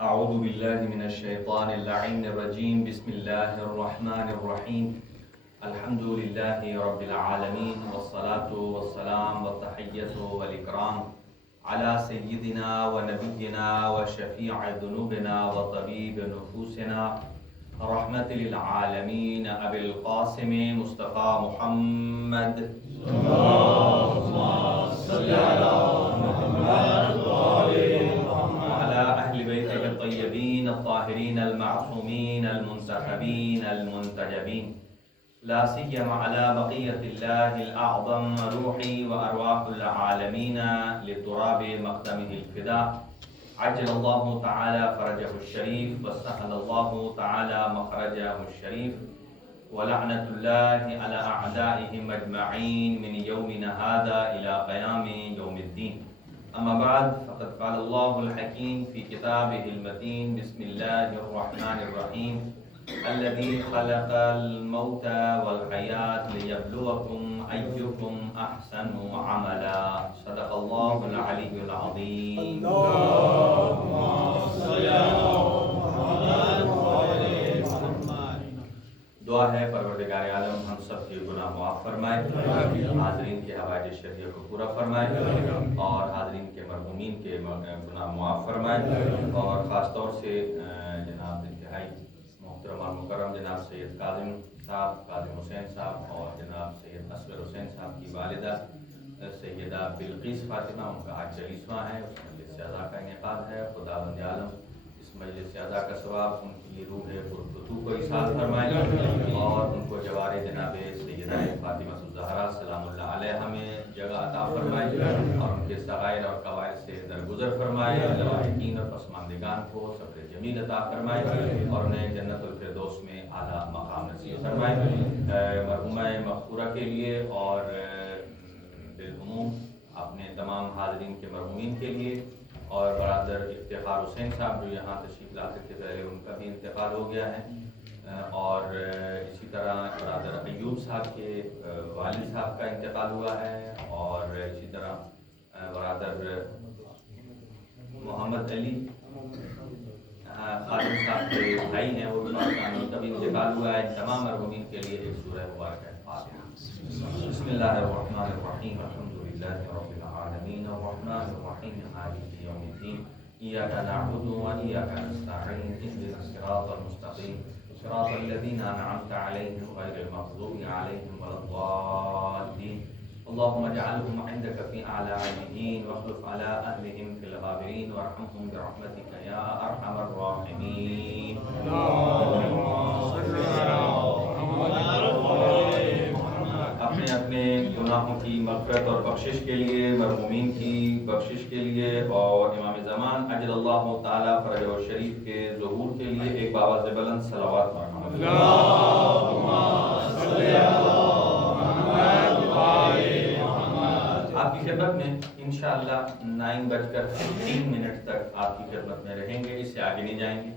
اعوذ باللہ من الشیطان اللعین الرجیم بسم اللہ الرحمن الرحیم الحمد للہ رب العالمین والصلاة والسلام والتحیۃ والاکرام علی سیدنا و نبینا و شفیع ذنوبنا و طبیب نفوسنا رحمت للعالمین ابی القاسم مصطفیٰ محمد اللہم صلی علی محمد وعلى أهل بيته الطيبين الطاهرين المعصومين المنتخبين المنتجبين لا سيما على بقية الله الأعظم روحي وأرواح العالمين لتراب مقدمه الفداء عجل الله تعالى فرجه الشريف وسهل الله تعالى مخرجه الشريف ولعنة الله على أعدائهم أجمعين من يومنا هذا إلى قيام يوم الدين. أما بعد فقد قال الله الحكيم في كتابه المتين بسم الله الرحمن الرحيم الذي خلق الموت والحياة ليبلوكم أيكم أحسن عملا صدق الله العلي العظيم. اللهم صل على محمد وعلى محمد. دعا ہے پروردگار عالم ہم سب کے گناہ معاف فرمائے، حاضرین کے حوائج شریعہ کو پورا فرمائے اور حاضرین کے مرحومین کے گناہ معاف فرمائے، اور خاص طور سے جناب انتہائی محترم اور مکرم جناب سید کاظم صاحب، کاظم حسین صاحب، اور جناب سید اصغر حسین صاحب کی والدہ سیدہ بلقیس فاطمہ، ان کا آج 40واں ہے، اس مجلس اعزا کا انعقاد ہے. خداوند عالم اس مجلس اعزا کا ثواب ان کی روح پرفتو کو ایصال فرمائے اور ان کو جوار جناب سیدہ فاطمہ الزہرا سلام اللہ علیہا میں جگہ عطا فرمائے اور ان کے صغائر اور قبائل سے درگزر فرمائے، لواحقین اور پسماندگان کو صبر جمیل عطا فرمائے اور انہیں جنت الفردوس میں اعلیٰ مقام نصیب فرمائے. مرحومہ مغفورہ کے لیے اور بالعموم اپنے تمام حاضرین کے مرحومین کے لیے، اور برادر افتخار حسین صاحب جو یہاں تشریف لاتے تھے پہلے ان کا بھی انتقال ہو گیا ہے، اور اسی طرح برادر ایوب صاحب کے والد صاحب کا انتقال ہوا ہے، اور اسی طرح برادر محمد علی خادم صاحب کے بھائی ہیں، وہ بھی پاکستان میں، ان کا بھی انتقال ہوا ہے. تمام مرحومین کے لیے ایک سورہ مبارک ہے فاتحہ. بسم اللہ الرحمن الرحیم الحمد للہ رب العالمین الرحمن الرحیم مالک یوم الدین ایاک نعبد و ایاک نستعین اهدنا الصراط المستقیم صراط الذین انعمت علیہم غیر المغضوب علیہم ولا الضالین. اللهم اجعلهم عندك في اعلى عليين واخلف على اهلهم في الغابرين وارحمهم برحمتك يا ارحم الراحمين. اپنے اپنے گناہوں کی مغفرت اور بخشش کے لیے، مرحومین کی بخشش کے لیے اور امام زمان اجل اللہ تعالی فرجہ شریف کے ظہور کے لیے ایک باواز بلند صلوات پڑھنا. اللہم صلی علی آپ کی خدمت میں انشاءاللہ 9:03 تک آپ کی خدمت میں رہیں گے، اس سے آگے نہیں جائیں گے.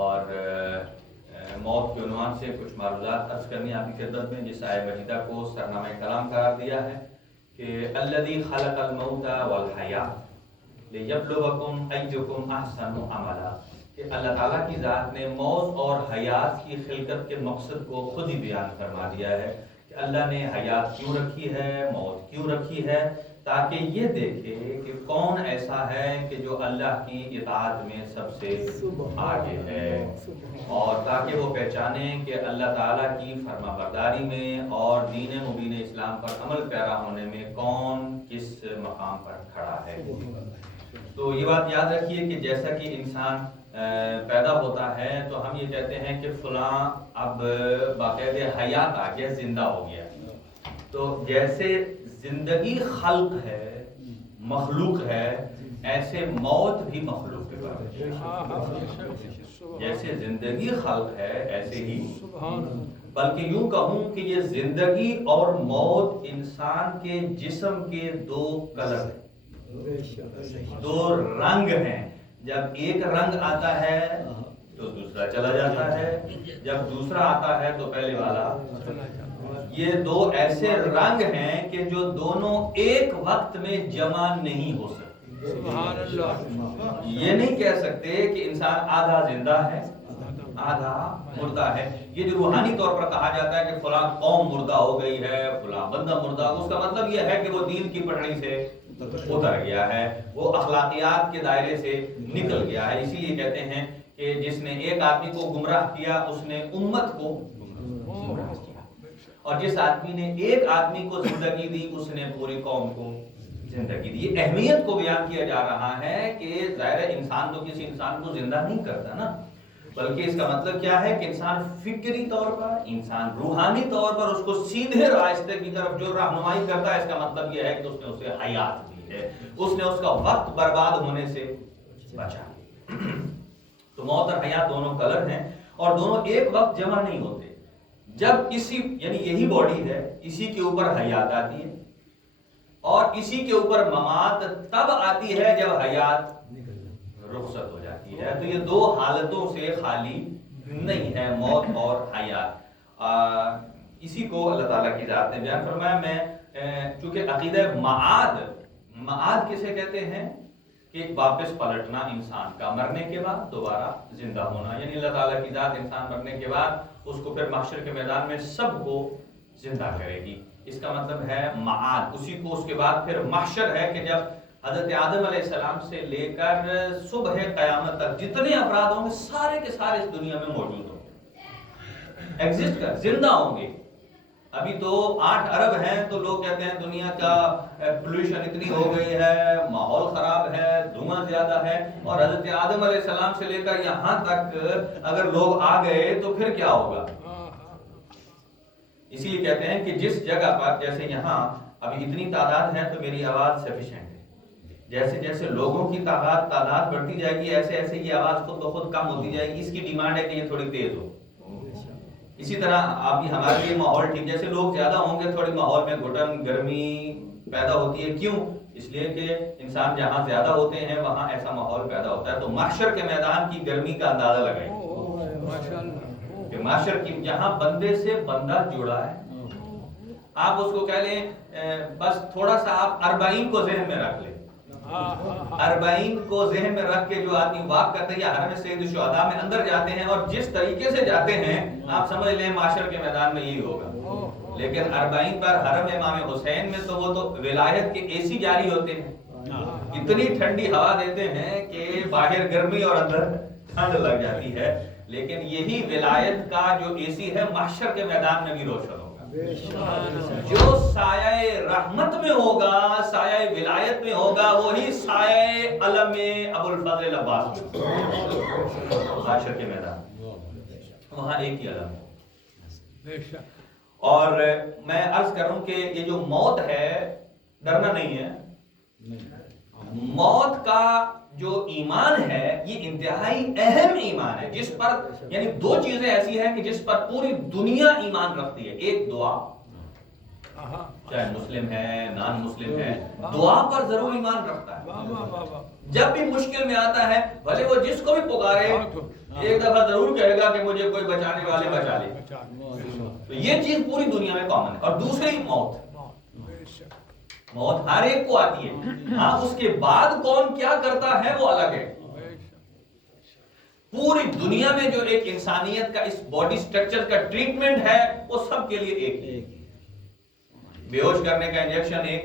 اور موت کے عنوان سے کچھ معروضات عرض کرنی آپ کی خدمت میں، جس آیہ مجیدہ کو سرنامہ کلام قرار دیا ہے کہ الذی خلق الموت والحیاۃ لیبلوکم ایکم احسن عملا، کہ اللہ تعالیٰ کی ذات نے موت اور حیات کی خلقت کے مقصد کو خود ہی بیان فرما دیا ہے کہ اللہ نے حیات کیوں رکھی ہے، موت کیوں رکھی ہے، تاکہ یہ دیکھے کہ کون ایسا ہے کہ جو اللہ کی اطاعت میں سب سے آگے ہے، اور تاکہ وہ پہچانے کہ اللہ تعالیٰ کی فرما برداری میں اور دین مبین اسلام پر عمل پیرا ہونے میں کون کس مقام پر کھڑا ہے. تو یہ بات یاد رکھیے کہ جیسا کہ انسان پیدا ہوتا ہے تو ہم یہ کہتے ہیں کہ فلاں اب باقاعدہ حیات آ گیا، زندہ ہو گیا. تو جیسے زندگی خلق ہے، مخلوق ہے، ایسے موت بھی مخلوق ہے. جیسے زندگی خلق ہے ایسے ہی، بلکہ یوں کہوں کہ یہ زندگی اور موت انسان کے جسم کے دو کلر ہیں، دو رنگ ہیں. جب ایک رنگ آتا ہے تو دوسرا چلا جاتا ہے، جب دوسرا آتا ہے تو پہلے والا. یہ دو ایسے رنگ ہیں کہ جو دونوں ایک وقت میں جمع نہیں ہو سکتے. سبحان اللہ. یہ نہیں کہہ سکتے کہ انسان آدھا زندہ ہے آدھا مردہ ہے. یہ جو روحانی طور پر کہا جاتا ہے کہ فلاں قوم مردہ ہو گئی ہے فلاں بندہ مردہ، اس کا مطلب یہ ہے کہ وہ دین کی پٹڑی سے اتر گیا ہے، وہ اخلاقیات کے دائرے سے نکل گیا ہے. اسی لیے کہتے ہیں کہ جس نے ایک آدمی کو گمراہ کیا اس نے امت کو گمراہ کیا، اور جس آدمی نے ایک آدمی کو زندگی دی اس نے پوری قوم کو زندگی دی. یہ اہمیت کو بیان کیا جا رہا ہے کہ ظاہر انسان تو کسی انسان کو زندہ نہیں کرتا نا، بلکہ اس کا مطلب کیا ہے کہ انسان فکری طور پر، انسان روحانی طور پر اس کو سیدھے راستے کی طرف جو رہنمائی کرتا ہے، اس کا مطلب یہ ہے کہ اس نے اسے حیات دی ہے، اس نے اس کا وقت برباد ہونے سے بچا. تو موت اور حیات دونوں کلر ہیں اور دونوں ایک وقت جمع نہیں ہوتے. جب اسی یعنی یہی باڈی ہے، اسی کے اوپر حیات آتی ہے اور اسی کے اوپر ممات تب آتی ہے جب حیات رخصت ہو جاتی ہے. تو یہ دو حالتوں سے خالی نہیں ہے موت اور حیات. اسی کو اللہ تعالیٰ کی ذات نے بیان فرمایا. میں چونکہ عقیدہ معاد کسے کہتے ہیں کہ واپس پلٹنا انسان کا، مرنے کے بعد دوبارہ زندہ ہونا، یعنی اللہ تعالیٰ کی ذات انسان مرنے کے بعد اس کو پھر محشر کے میدان میں سب کو زندہ کرے گی. اس کا مطلب ہے معاد. اسی کو اس کے بعد پھر محشر ہے کہ جب حضرت آدم علیہ السلام سے لے کر صبح قیامت تک جتنے افراد ہوں گے سارے کے سارے اس دنیا میں موجود ہوں گے، ایگزسٹ کر زندہ ہوں گے. ابھی تو 8 ارب ہیں تو لوگ کہتے ہیں دنیا کا پولوشن اتنی ہو گئی ہے، ماحول خراب ہے، دھواں زیادہ ہے، اور حضرت آدم علیہ السلام سے لے کر یہاں تک اگر لوگ آ گئے تو پھر کیا ہوگا. اسی لیے کہتے ہیں کہ جس جگہ پر جیسے یہاں ابھی اتنی تعداد ہے تو میری آواز سفیشینٹ ہے، جیسے جیسے لوگوں کی تعداد بڑھتی جائے گی ایسے ایسے یہ آواز خود بخود کم ہوتی جائے گی. اس کی ڈیمانڈ ہے کہ یہ تھوڑی تیز ہو. اسی طرح ابھی ہمارے لیے ماحول ٹھیک، جیسے لوگ زیادہ ہوں گے تھوڑی ماحول میں گھٹن گرمی پیدا ہوتی ہے. کیوں؟ اس لیے کہ انسان جہاں زیادہ ہوتے ہیں وہاں ایسا ماحول پیدا ہوتا ہے. تو محشر کے میدان کی گرمی کا اندازہ لگائیں کہ محشر کی جہاں بندے سے بندہ جڑا ہے. آپ اس کو کہہ لیں بس تھوڑا سا آپ 40 کو ذہن میں رکھ لیں. 40 کو ذہن میں رکھ کے جو آدمی واک کرتے ہیں یا حرم سید الشہداء میں اندر جاتے ہیں اور جس طریقے سے جاتے ہیں آپ سمجھ لیں معاشر کے میدان میں یہی ہوگا. لیکن 40 پر حرم امام حسین میں تو وہ تو ولایت کے اے سی جاری ہوتے ہیں، اتنی ٹھنڈی ہوا دیتے ہیں کہ باہر گرمی اور اندر ٹھنڈ لگ جاتی ہے. لیکن یہی ولایت کا جو اے سی ہے محشر کے میدان میں بھی روشن ہوگا. جو سایہ رحمت میں ہوگا، سایہ ولایت میں ہوگا، وہی سایہ علم ابو الفضل عباس میں محشر کے میدان وہاں ایک ہی علم ہے. اور میں عرض کروں کہ یہ جو موت ہے ڈرنا نہیں ہے. موت کا جو ایمان ہے یہ انتہائی اہم ایمان ہے، جس پر یعنی 2 چیزیں ایسی ہیں کہ جس پر پوری دنیا ایمان رکھتی ہے. ایک دعا، چاہے مسلم ہے نان مسلم ہے، دعا پر ضرور ایمان رکھتا ہے. جب بھی مشکل میں آتا ہے بھلے وہ جس کو بھی پکارے ایک دفعہ ضرور کہے گا کہ مجھے کوئی بچانے والے بچا لے. تو یہ چیز پوری دنیا میں کامن ہے. اور دوسری موت ہر ایک کو آتی ہے. ہاں اس کے بعد کون کیا کرتا ہے وہ الگ ہے. پوری دنیا میں جو ایک انسانیت کا اس باڈی سٹرکچر کا ٹریٹمنٹ ہے وہ سب کے لیے ایک ہے. بے ہوش کرنے کا انجیکشن ایک،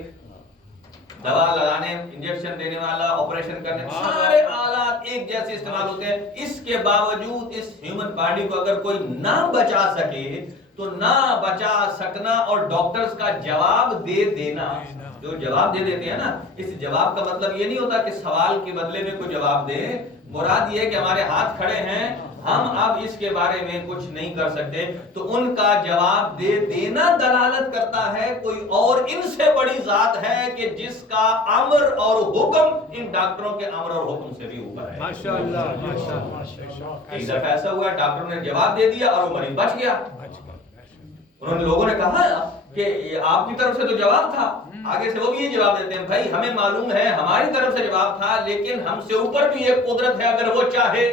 دوا لگانے انجیکشن دینے والا، آپریشن کرنے، سارے آلات ایک جیسے استعمال ہوتے ہیں. اس کے باوجود اس ہیومن باڈی کو اگر کوئی نہ بچا سکے تو نہ بچا سکنا اور ڈاکٹرز کا جواب دے دینا. جو جواب دے دیتے ہیں نا، اس جواب کا مطلب یہ نہیں ہوتا کہ سوال کے بدلے میں کوئی جواب دے. مراد یہ ہے کہ ہمارے ہاتھ کھڑے ہیں، ہم اب اس کے بارے میں کچھ نہیں کر سکتے. تو ان کا جواب دے دینا دلالت کرتا ہے کوئی اور ان سے بڑی ذات ہے کہ جس کا امر اور حکم ان ڈاکٹروں کے امر اور حکم سے بھی اوپر ہے. ماشاءاللہ ماشاءاللہ. ایک دفعہ ایسا ہوا ڈاکٹروں نے جواب دے دیا اور وہ مریض بچ گیا. انہوں نے لوگوں نے کہا کہ آپ کی طرف سے تو جواب تھا، آگے سے وہ بھی یہ جواب دیتے ہیں بھائی ہمیں معلوم ہے ہماری طرف سے جواب تھا، لیکن ہم سے اوپر بھی ایک قدرت ہے، اگر وہ چاہے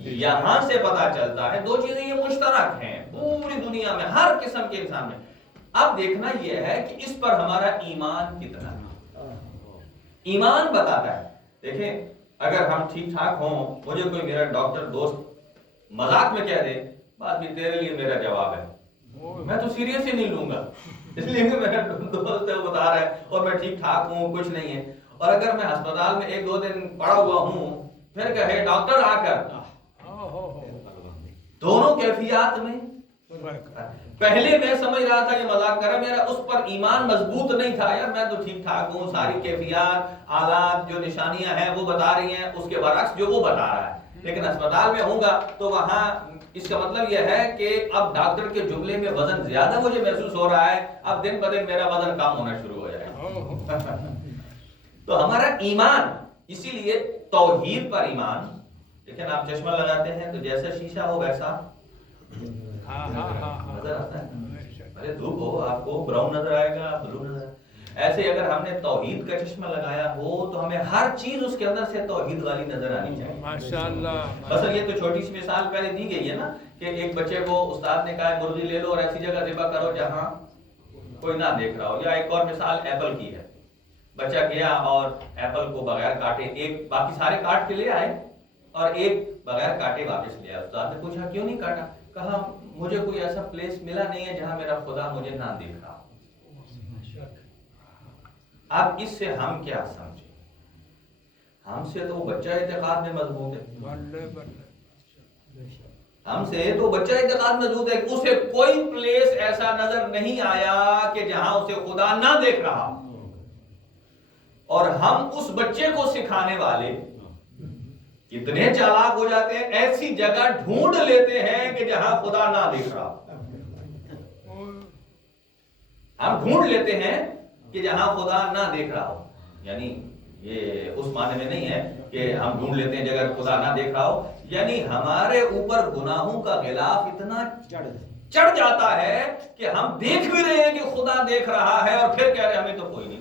یہاں سے پتا چلتا ہے دو چیزیں یہ مشترک ہیں پوری دنیا میں ہر قسم کے انسان میں۔ اب دیکھنا یہ ہے کہ اس پر ہمارا ایمان کتنا ہے۔ ایمان بتاتا ہے، دیکھیں اگر ہم ٹھیک ٹھاک ہوں، مجھے کوئی میرا ڈاکٹر دوست مذاق میں کہہ دے بات بھی تیرے لیے میرا جواب ہے، میں تو سیریس ہی نہیں لوں گا، اس لیے کہ میرا دوست ہے وہ بتا رہا ہے اور میں ٹھیک ٹھاک ہوں، کچھ نہیں ہے۔ اور اگر میں ہسپتال میں 1-2 دن پڑا ہوا ہوں، پھر کہے ڈاکٹر آ کر، دونوں کیفیات میں پہلے میں سمجھ رہا تھا یہ مذاق کر رہا ہے، میرا اس پر ایمان مضبوط نہیں تھا، یار میں تو ٹھیک ٹھاک ہوں، ساری کیفیات حالات جو نشانیاں ہیں وہ بتا رہی ہیں اس کے برعکس جو وہ بتا رہا ہے، لیکن اسپتال میں ہوں گا تو وہاں اس کا مطلب یہ ہے کہ اب ڈاکٹر کے جملے میں وزن زیادہ مجھے محسوس ہو رہا ہے، اب دن بدن میرا وزن کم ہونا شروع ہو جائے گا۔ تو ہمارا ایمان، اسی لیے توحید پر ایمان، لیکن آپ چشمہ لگاتے ہیں تو جیسا شیشہ ہو ویسا نظر آتا ہے، ارے دھوپ ہو آپ کو براؤن نظر آئے گا، بلو نظر آئے گا۔ ایسے اگر ہم نے توحید کا چشمہ لگایا ہو تو ہمیں ہر چیز اس کے اندر سے توحید والی نظر آنی چاہیے۔ ماشاءاللہ، بس یہ تو چھوٹی سی مثال پہلے دی گئی ہے نا کہ ایک بچے کو استاد نے کہا مرغی لے لو اور ایسی جگہ ذبح کرو جہاں کوئی نہ دیکھ رہا ہو، یا ایک اور مثال ایپل کی ہے، بچہ گیا اور ایپل کو بغیر کاٹے، ایک باقی سارے کاٹ کے لے آئے اور ایک بغیر کاٹے واپس لے آیا۔ استاد نے پوچھا کیوں نہیں کاٹا؟ کہا مجھے کوئی ایسا پلیس ملا نہیں ہے جہاں میرا خدا مجھے نہ دیکھ رہا۔ اب اس سے ہم کیا سمجھیں؟ ہم سے تو بچہ اعتقاد میں مضبوط ہے، ہم سے تو بچہ اعتقاد مضبوط ہے، اسے کوئی پلیس ایسا نظر نہیں آیا کہ جہاں اسے خدا نہ دیکھ رہا، اور ہم اس بچے کو سکھانے والے اتنے چالاک ہو جاتے ہیں، ایسی جگہ ڈھونڈ لیتے ہیں کہ جہاں خدا نہ دیکھ رہا۔ ہم ڈھونڈ لیتے ہیں کہ جہاں خدا نہ دیکھ رہا ہو، یعنی یہ اس معنی میں نہیں ہے کہ ہم ڈھونڈ لیتے ہیں جگہ خدا نہ دیکھ رہا ہو، یعنی ہمارے اوپر گناہوں کا غلاف اتنا چڑھ جاتا ہے کہ ہم دیکھ بھی رہے ہیں کہ خدا دیکھ رہا ہے اور پھر کہہ رہے ہیں ہمیں تو کوئی نہیں۔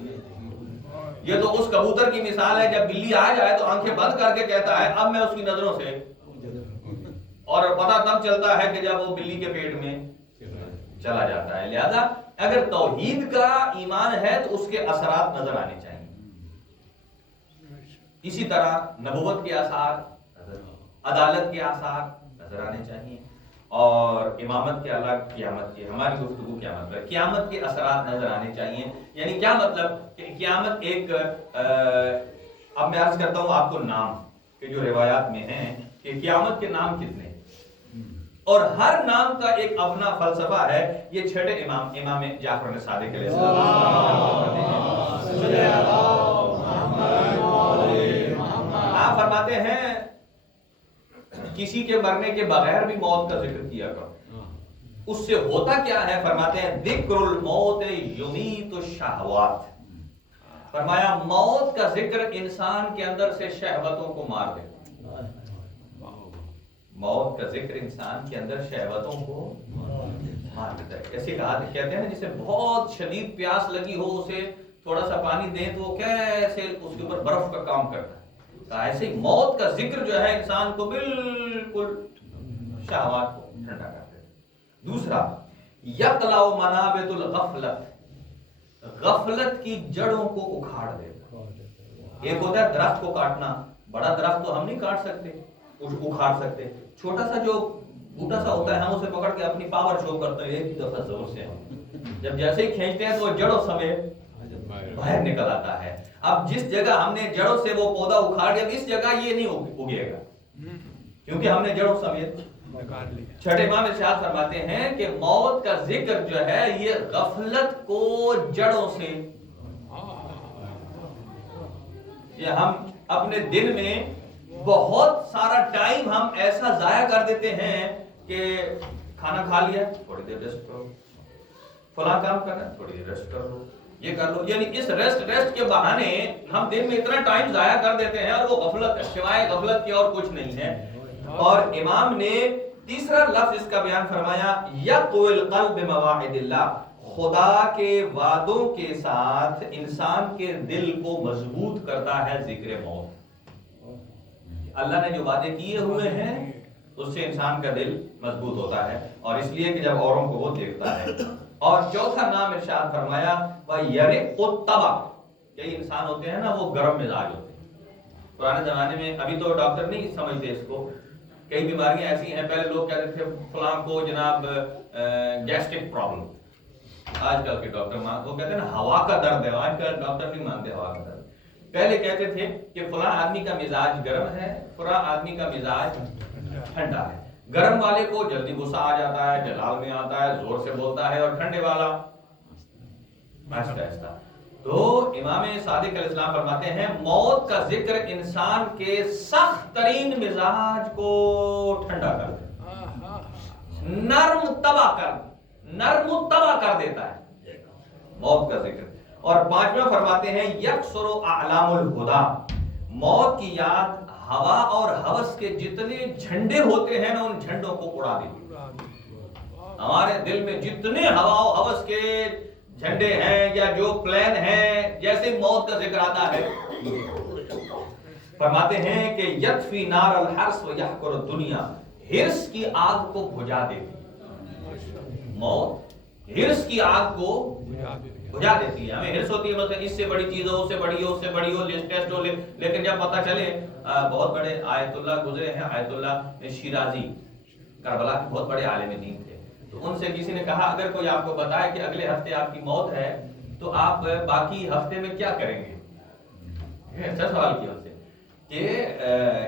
یہ تو اس کبوتر کی مثال ہے، جب بلی آ جائے تو آنکھیں بند کر کے کہتا ہے اب میں اس کی نظروں سے، اور پتہ تب چلتا ہے کہ جب وہ بلی کے پیٹ میں چلا جاتا ہے۔ لہذا اگر توحید کا ایمان ہے تو اس کے اثرات نظر آنے چاہیے، اسی طرح نبوت کے آثار، عدالت کے آثار نظر آنے چاہیے، اور امامت کے الگ، قیامت کے، ہماری گفتگو قیامت پر، قیامت کے اثرات نظر آنے چاہیے۔ یعنی کیا مطلب کہ قیامت ایک اب میں عرض کرتا ہوں آپ کو نام کہ جو روایات میں ہیں کہ قیامت کے نام کتنے، اور ہر نام کا ایک اپنا فلسفہ ہے۔ یہ چھٹے امام جعفر صادق علیہ السلام آپ فرماتے ہیں کسی کے مرنے کے بغیر بھی موت کا ذکر کیا کرو، اس سے ہوتا کیا ہے؟ فرماتے ہیں ذکر الموت یمیت الشہوات، فرمایا موت کا ذکر انسان کے اندر سے شہوتوں کو مار دیتا ہے، موت کا ذکر انسان کے اندر شہوتوں کو مار دیتا ہے۔ ایسے کہتے ہیں نا جسے بہت شدید پیاس لگی ہو، اسے تھوڑا سا پانی دیں تو وہ کیسے اس کے اوپر برف کا کام کرتا ہے، ایسے ہی موت کا ذکر جو ہے انسان کو بالکل شہوات کو ٹھنڈا کر دیتا ہے۔ دوسرا یقلع منابت الغفلت، غفلت کی جڑوں کو اکھاڑ دیتا ہے۔ ایک ہوتا ہے درخت کو کاٹنا، بڑا درخت تو ہم نہیں کاٹ سکتے، اکھاڑ سکتے، چھوٹا سا جو بوٹا سا ہوتا ہے ہم اسے پکڑ کے اپنی پاور شو کرتے ہیں، ایک ہی دفعہ زور سے ہم جب جیسے ہی کھینچتے ہیں تو وہ جڑوں سمیت باہر نکل آتا ہے۔ اب جس جگہ ہم نے جڑوں سے وہ پودا اکھاڑ دیا، اس جگہ یہ نہیں اگے گا کیونکہ ہم نے جڑوں سمیت نکال لیا۔ چھٹے امام ارشاد فرماتے ہیں کہ موت کا ذکر جو ہے یہ غفلت کو جڑوں سے، یہ ہم اپنے دن میں بہت سارا ٹائم ہم ایسا ضائع کر دیتے ہیں کہ کھانا کھا لیا تھوڑی دیر ریسٹ کرو، فلاں کام کرنا تھوڑی دیر ریسٹ کر لو، یہ کر لو، یعنی اس ریسٹ کے بہانے ہم دن میں اتنا ٹائم ضائع کر دیتے ہیں، اور وہ غفلت ہے، سوائے غفلت کی اور کچھ نہیں ہے۔ اور امام نے تیسرا لفظ اس کا بیان فرمایا یقوی القلب بمواعد اللہ، خدا کے وعدوں کے ساتھ انسان کے دل کو مضبوط کرتا ہے ذکر موت۔ اللہ نے جو وعدے کیے ہوئے ہیں اس سے انسان کا دل مضبوط ہوتا ہے، اور اس لیے کہ جب اوروں کو وہ دیکھتا ہے۔ اور چوتھا نام ارشاد فرمایا وَيَرِقُ الطَّبَعُ، کئی انسان ہوتے ہیں نا وہ گرم مزاج ہوتے ہیں۔ پرانے زمانے میں، ابھی تو ڈاکٹر نہیں سمجھتے اس کو، کئی بیماریاں ایسی ہیں، پہلے لوگ کہتے تھے فلاں کو جناب گیسٹرک پرابلم، آج کل کے ڈاکٹر وہ کہتے ہیں نا ہوا کا درد ہے، آج کل ڈاکٹر نہیں مانتے ہوا کا درد۔ پہلے کہتے تھے کہ فلاں آدمی کا مزاج گرم ہے، فلاں آدمی کا مزاج ٹھنڈا ہے۔ گرم والے کو جلدی غصہ آ جاتا ہے، جلال میں آتا ہے، زور سے بولتا ہے، اور ٹھنڈے والا آہستہ آہستہ۔ تو امام صادق علیہ السلام فرماتے ہیں موت کا ذکر انسان کے سخت ترین مزاج کو ٹھنڈا کر دیتا ہے، نرم تباہ کر دیتا ہے موت کا ذکر۔ اور پانچواں فرماتے ہیں یکسر اعلام الہدی، موت کی یاد ہوا اور ہوس کے جتنے جھنڈے ہوتے ہیں نا ان جھنڈوں کو اڑا دیتی ہے۔ ہمارے دل میں جتنے ہوا و ہوس کے جھنڈے ہیں یا جو پلان ہیں، جیسے موت کا ذکر آتا ہے فرماتے ہیں کہ یطفی نار الحرص و یحقر الدنیا، حرص کی آگ کو بجھا دیتی ہے موت، حرص کی آگ کو بجھا دیتی ہے۔ ہمیں حرص ہوتی ہے مثلا اس سے بڑی چیز ہو، اس سے بڑی ہو، اس سے بڑی ہو، ٹیسٹ ہو، لیکن جب پتہ چلے بہت بڑے آیت اللہ گزرے ہیں، آیت اللہ شیرازی کربلا کے بہت بڑے عالم دین تھے، تو ان سے کسی نے کہا اگر کوئی آپ کو بتائے کہ اگلے ہفتے آپ کی موت ہے تو آپ باقی ہفتے میں کیا کریں گے؟ اچھا سوال کیا ان سے کہ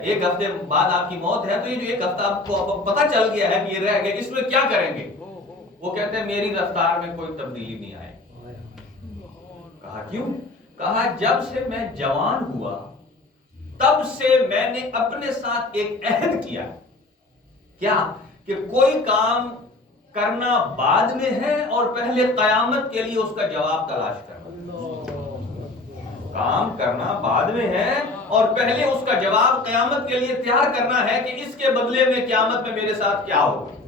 ایک ہفتے بعد آپ کی موت ہے تو یہ جو ایک ہفتہ آپ کو پتہ چل گیا ہے کہ یہ رہ گیا، اس میں کیا کریں گے؟ وہ کہتے ہیں میری رفتار میں کوئی تبدیلی نہیں آئے۔ کہا کیوں؟ کہا جب سے میں جوان ہوا تب سے میں نے اپنے ساتھ ایک عہد کیا، کیا کہ کوئی کام کرنا بعد میں ہے اور پہلے قیامت کے لیے اس کا جواب تلاش کرنا۔ کام کرنا بعد میں ہے اور پہلے اس کا جواب قیامت کے لیے تیار کرنا ہے کہ اس کے بدلے میں قیامت میں میرے ساتھ کیا ہوگا۔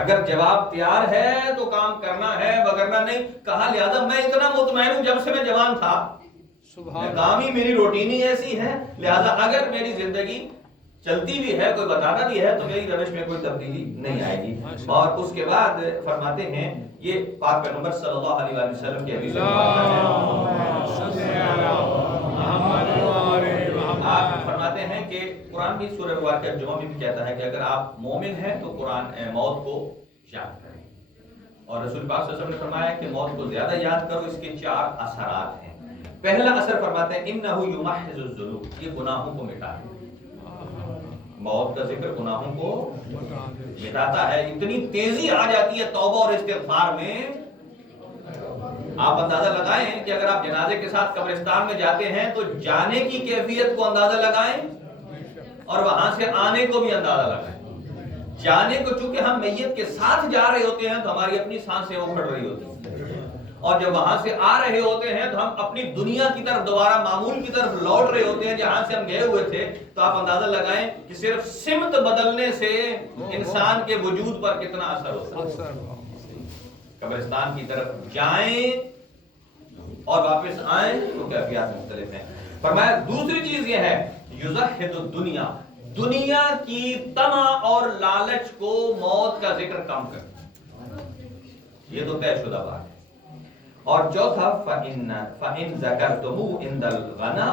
اگر جواب تیار ہے تو کام کرنا ہے، وگرنہ نہیں۔ کہا لہذا میں اتنا مطمئن ہوں جب سے میں جوان تھا، کام ہی میری روٹین ہی ایسی ہے، لہذا اگر میری زندگی چلتی بھی ہے، کوئی بتانا بھی ہے تو میری روش میں کوئی تبدیلی نہیں آئے گی۔ اور اس کے بعد فرماتے ہیں یہ پاک پیغمبر صلی اللہ علیہ وسلم کی حدیث آپ فرماتے ہیں کہ قرآن بھی سورہ مبارکہ جمعہ میں بھی کہتا ہے کہ اگر آپ مومن ہیں تو قرآن موت کو یاد کریں، اور رسول پاک صلی اللہ علیہ وسلم نے فرمایا کہ موت کو زیادہ یاد کرو، اس کے 4 اثرات ہیں۔ پہلا اثر فرماتے ہیں انہ یمحص الذنوب، یہ گناہوں کو مٹاتا ہے۔ موت کا ذکر گناہوں کو مٹاتا ہے، اتنی تیزی آ جاتی ہے توبہ اور استغفار میں۔ آپ اندازہ لگائیں کہ اگر آپ جنازے کے ساتھ قبرستان میں جاتے ہیں تو جانے کی کیفیت کو اندازہ لگائیں اور وہاں سے آنے کو بھی اندازہ لگائیں۔ جانے کو چونکہ ہم میت کے ساتھ جا رہے ہوتے ہیں تو ہماری اپنی سانسیں اکھڑ رہی ہوتی ہیں، اور جب وہاں سے آ رہے ہوتے ہیں تو ہم اپنی دنیا کی طرف دوبارہ معمول کی طرف لوٹ رہے ہوتے ہیں جہاں سے ہم گئے ہوئے تھے۔ تو آپ اندازہ لگائیں کہ صرف سمت بدلنے سے انسان کے وجود پر کتنا اثر ہوتا ہے۔ قبرستان کی طرف جائیں اور واپس آئیں تو کیفیات مختلف ہیں۔ فرمایا دوسری چیز یہ ہے یزہد الدنیا، دنیا کی طمع اور لالچ کو موت کا ذکر کم کرتا، یہ تو طے شدہ بات ہے۔ اور چوتھا فَإِن ذَكَرْتُمُوهُ عِنْدَ الْغَنَا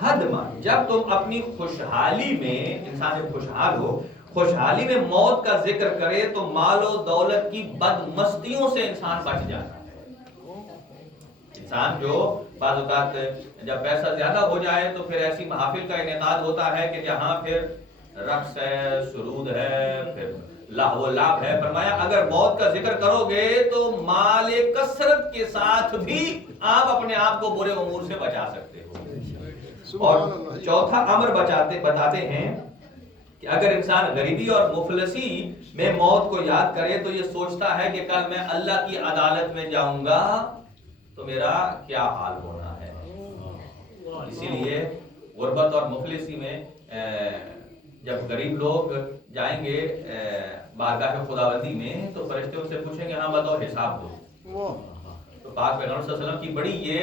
حَدْمًا، جب تم اپنی خوشحالی میں، انسان جب خوشحال ہو، خوشحالی میں موت کا ذکر کرے تو مال و دولت کی بدمستیوں سے انسان بچ جاتا ہے۔ انسان جو بعض اوقات جب پیسہ زیادہ ہو جائے تو پھر ایسی محافل کا انعقاد ہوتا ہے کہ جہاں پھر رقص ہے، سرود ہے، پھر لہو و لعب ہے۔ فرمایا اگر موت کا ذکر کرو گے تو مال کثرت کے ساتھ بھی آپ اپنے آپ کو برے امور سے بچا سکتے ہو۔ اور چوتھا امر بتاتے ہیں کہ اگر انسان غریبی اور مفلسی میں موت کو یاد کرے تو یہ سوچتا ہے کہ کل میں اللہ کی عدالت میں جاؤں گا تو میرا کیا حال ہونا ہے۔ اسی لیے غربت اور مفلسی میں جب غریب لوگ جائیں گے بارگاہ خداوندی میں تو فرشتے ان سے پوچھیں گے ہاں بتاؤ حساب دو. تو پاک پیغمبر صلی اللہ علیہ وسلم کی بڑی یہ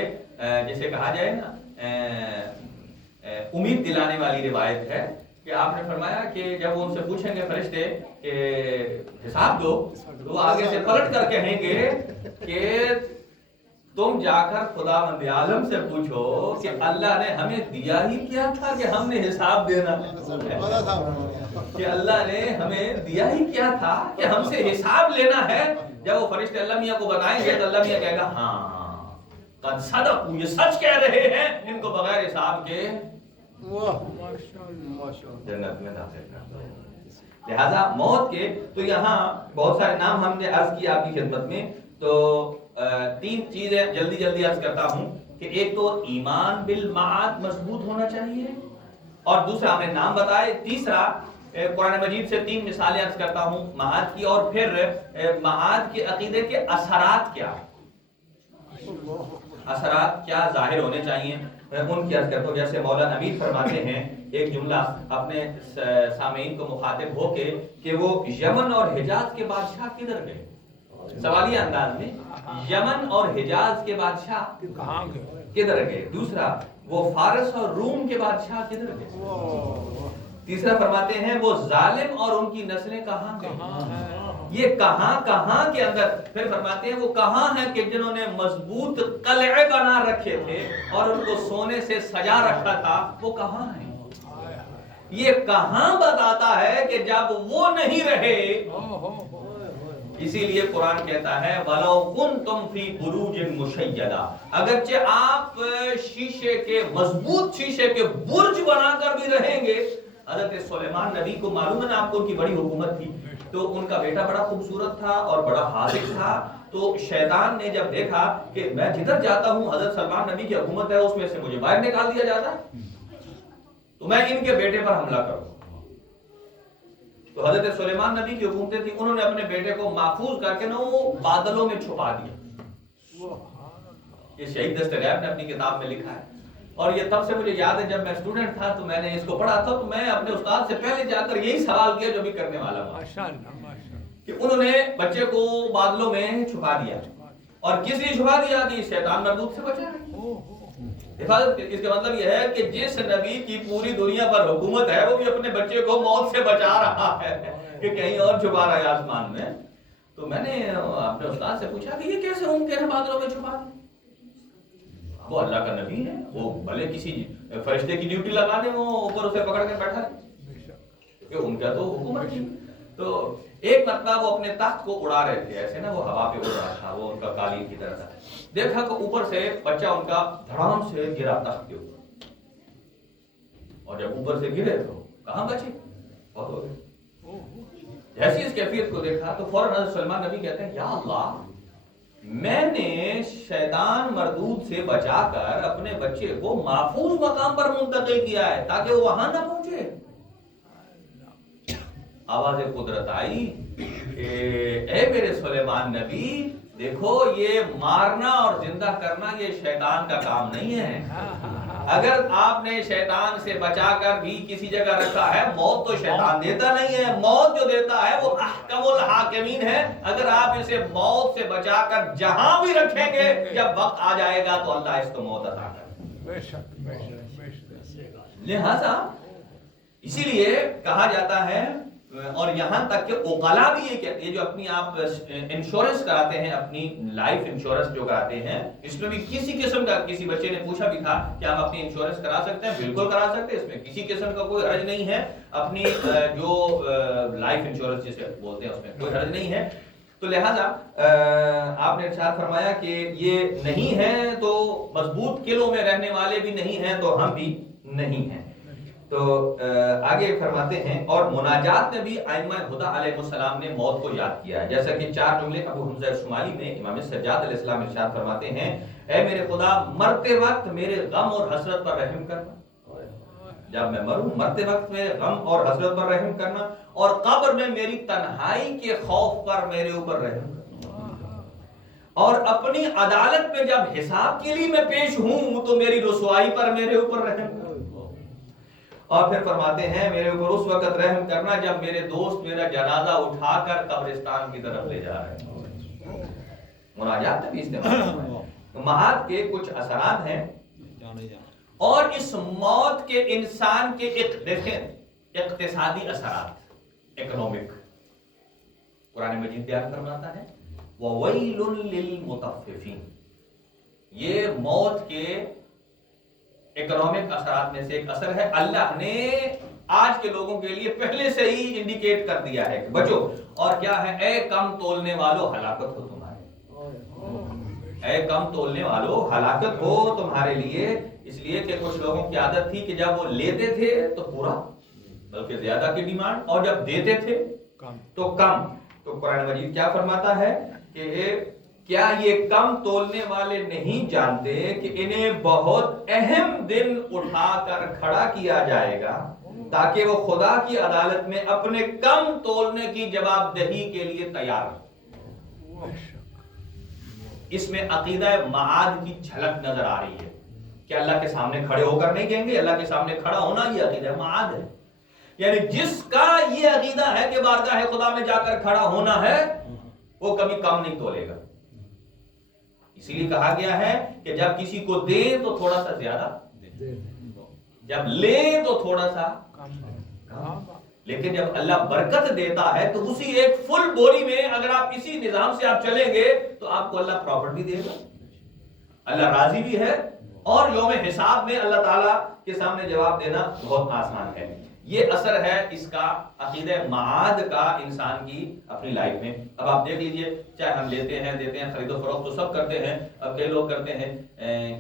جیسے کہا جائے نا امید دلانے والی روایت ہے کہ آپ نے فرمایا کہ جب وہ ان سے پوچھیں گے فرشتے کہ حساب دو تو وہ آگے سے پلٹ کر کہیں گے کہ تم جا کر خداوند عالم سے پوچھو کہ اللہ نے ہمیں دیا ہی کیا تھا کہ ہم نے حساب دینا کہ اللہ نے ہمیں دیا ہی کیا تھا کہ ہم سے حساب لینا ہے. جب وہ فرشتے اللہ میاں کو بتائیں گے تو اللہ میاں کہے گا ہاں قد صدقوا یہ سچ کہہ رہے ہیں ان کو بغیر حساب کے جنت میں داخل کر دو. لہذا موت کے تو یہاں بہت سارے نام ہم نے عرض کیا آپ کی خدمت میں. تو 3 چیزیں جلدی جلدی عرض کرتا ہوں کہ ایک تو ایمان بالمعاد مضبوط ہونا چاہیے اور دوسرا ہم نے نام بتائے. تیسرا قرآن مجید سے 3 مثالیں عرض کرتا ہوں معاد کی اور پھر معاد کے عقیدے کے اثرات کیا ظاہر ہونے چاہیے ان کی عرض کرتا ہوں. جیسے مولانا امیر فرماتے ہیں ایک جملہ اپنے سامعین کو مخاطب ہو کے کہ وہ یمن اور حجاز کے بادشاہ کدھر گئے. سوالیہ انداز میں یمن اور حجاز کے بادشاہ کدھر گئے. دوسرا وہ فارس اور روم کے بادشاہ کدھر گئے. تیسرا فرماتے ہیں وہ ظالم اور ان کی نسلیں کہاں گئیں. یہ کہاں کے اندر. پھر فرماتے ہیں وہ کہاں ہیں کہ جنہوں نے مضبوط قلعے بنا رکھے تھے اور ان کو سونے سے سجا رکھا تھا وہ کہاں ہیں. یہ کہاں بتاتا ہے کہ جب وہ نہیں رہے. اسی لیے قرآن کہتا ہے وَلَوْ كُنْتُمْ فِي بُرُوجٍ مُشَيَّدَةٍ اگرچہ آپ مضبوط شیشے کے برج بنا کر بھی رہیں گے. حضرت سلیمان نبی کو معلوم ہے نا آپ کو ان کی بڑی حکومت تھی تو ان کا بیٹا بڑا خوبصورت تھا اور بڑا حاذق تھا. تو شیطان نے جب دیکھا کہ میں جدھر جاتا ہوں حضرت سلیمان نبی کی حکومت ہے اس میں سے مجھے باہر نکال دیا جاتا تو میں ان کے بیٹے پر حملہ کروں. تو حضرت سلیمان نبی کی حکومتیں تھی انہوں نے اپنے بیٹے کو محفوظ کر کے نا وہ بادلوں میں چھپا دیا. یہ شہید دست غیب نے اپنی کتاب میں لکھا ہے. اور یہ تب سے مجھے یاد ہے جب میں اسٹوڈنٹ تھا تو میں نے اس کو پڑھا تھا تو میں اپنے استاد سے پہلے جا کر یہی سوال کیا جو بھی کرنے والا ہوں کہ انہوں نے بچے کو بادلوں میں چھپا دیا. اور کس لیے چھپا دیا کہ شیطان مردود سے بچا حفاظت. اس کا مطلب یہ ہے کہ جس نبی کی پوری دنیا پر حکومت ہے وہ بھی اپنے بچے کو موت سے بچا رہا ہے کہ کہیں اور چھپا رہا ہے آسمان میں. تو میں نے اپنے استاد سے پوچھا کہ یہ کیسے ممکن ہے بادلوں میں چھپا دیا. وہ اللہ کا نبی ہے وہ بھلے کسی فرشتے کی ڈیوٹی لگا دیں وہ اوپر اسے پکڑ کے بیٹھا کہ ان کا تو حکومت تھی. تو ایک مرتبہ وہ اپنے تخت کو اڑا رہے تھے ایسے نا وہ ہوا پہ اڑ رہا تھا وہ ان کا قالین کی طرح تھا. دیکھا کہ اوپر سے بچہ ان کا دھڑام سے گرا تخت کے اوپر اور جب اوپر سے گرے تو کہاں بچے بہت ہو گئے. جیسی اس کیفیت کو دیکھا تو فوراً حضرت سلیمان نبی کہتے ہیں یا اللہ میں نے شیطان مردود سے بچا کر اپنے بچے کو محفوظ مقام پر منتقل کیا ہے تاکہ وہ وہاں نہ پہنچے. آواز قدرت آئی کہ اے میرے سلیمان نبی دیکھو یہ مارنا اور زندہ کرنا یہ شیطان کا کام نہیں ہے. اگر آپ نے شیطان سے بچا کر بھی کسی جگہ رکھا ہے موت تو شیطان دیتا نہیں ہے. موت جو دیتا ہے وہ احکم الحاکمین ہے. اگر آپ اسے موت سے بچا کر جہاں بھی رکھیں گے جب وقت آ جائے گا تو اللہ اس کو موت عطا کرے. لہذا اسی لیے کہا جاتا ہے اور یہاں تک کہ عقلاء بھی یہ کہتے ہیں جو اپنی آپ انشورنس کراتے ہیں اپنی لائف انشورنس جو کراتے ہیں اس میں بھی کسی قسم کا کسی بچے نے پوچھا بھی تھا کہ آپ اپنی انشورنس کرا سکتے ہیں. بالکل کرا سکتے ہیں اس میں کسی قسم کا کوئی حرج نہیں ہے. اپنی جو لائف انشورنس جسے بولتے ہیں اس میں کوئی حرج نہیں ہے. تو لہذا آپ نے ارشاد فرمایا کہ یہ نہیں ہے تو مضبوط قلعوں میں رہنے والے بھی نہیں ہیں تو ہم بھی نہیں ہیں. تو آگے فرماتے ہیں اور مناجات میں بھی ائمہ ہدی علیہ السلام نے موت کو یاد کیا ہے. جیسا کہ 4 جملے ابو حمزہ شمالی میں امام سجاد علیہ السلام ارشاد فرماتے ہیں اے میرے خدا مرتے وقت میرے غم اور حسرت پر رحم کرنا. جب میں مروں مرتے وقت میرے غم اور حسرت پر رحم کرنا اور قبر میں میری تنہائی کے خوف پر میرے اوپر رحم کرنا اور اپنی عدالت میں جب حساب کے لیے میں پیش ہوں تو میری رسوائی پر میرے اوپر رحم کرنا اور پھر فرماتے ہیں میرے اوپر اس وقت رحم کرنا جب میرے دوست میرا جنازہ اٹھا کر قبرستان کی طرف لے جا رہے ہیں. مناجات بھی استعمال. معاد کے کچھ اثرات ہیں اور اس موت کے انسان کے دیکھیں اقتصادی اثرات، اکنامک. قرآن مجید بیان فرماتا ہے وَوَيْلٌ لِّلْمُطَفِّفِينَ. یہ موت کے اکنامک اثرات میں سے ایک اثر ہے. اللہ نے آج کے لوگوں کے لیے پہلے سے ہی انڈیکیٹ کر دیا ہے کہ بچو. اور کیا ہے؟ اے کم تولنے والو ہلاکت ہو تمہارے. اے کم تولنے والو ہلاکت ہو تمہارے لیے. اس لیے کہ کچھ لوگوں کی عادت تھی کہ جب وہ لیتے تھے تو پورا بلکہ زیادہ کی ڈیمانڈ، اور جب دیتے تھے تو کم. تو قرآن مجید کیا فرماتا ہے کہ کیا یہ کم تولنے والے نہیں جانتے کہ انہیں بہت اہم دن اٹھا کر کھڑا کیا جائے گا تاکہ وہ خدا کی عدالت میں اپنے کم تولنے کی جواب دہی کے لیے تیار ہو. اس میں عقیدہ معاد کی جھلک نظر آ رہی ہے کہ اللہ کے سامنے کھڑے ہو کر نہیں کہیں گے. اللہ کے سامنے کھڑا ہونا یہ عقیدہ معاد ہے. یعنی جس کا یہ عقیدہ ہے کہ بارگاہ خدا میں جا کر کھڑا ہونا ہے وہ کبھی کم نہیں تولے گا. اسی لیے کہا گیا ہے کہ جب کسی کو دیں تو تھوڑا سا زیادہ، جب لیں تو تھوڑا سا کم. لیکن جب اللہ برکت دیتا ہے تو اسی ایک فل بوری میں اگر آپ اسی نظام سے آپ چلیں گے تو آپ کو اللہ پراپرٹ بھی دے گا، اللہ راضی بھی ہے، اور یوم حساب میں اللہ تعالیٰ کے سامنے جواب دینا بہت آسان ہے. یہ اثر ہے اس کا عقیدہ معاد کا انسان کی اپنی لائف میں. اب آپ دیکھ لیجئے، چاہے ہم لیتے ہیں دیتے ہیں، خرید و فروخت تو سب کرتے ہیں. اب کئی لوگ کرتے ہیں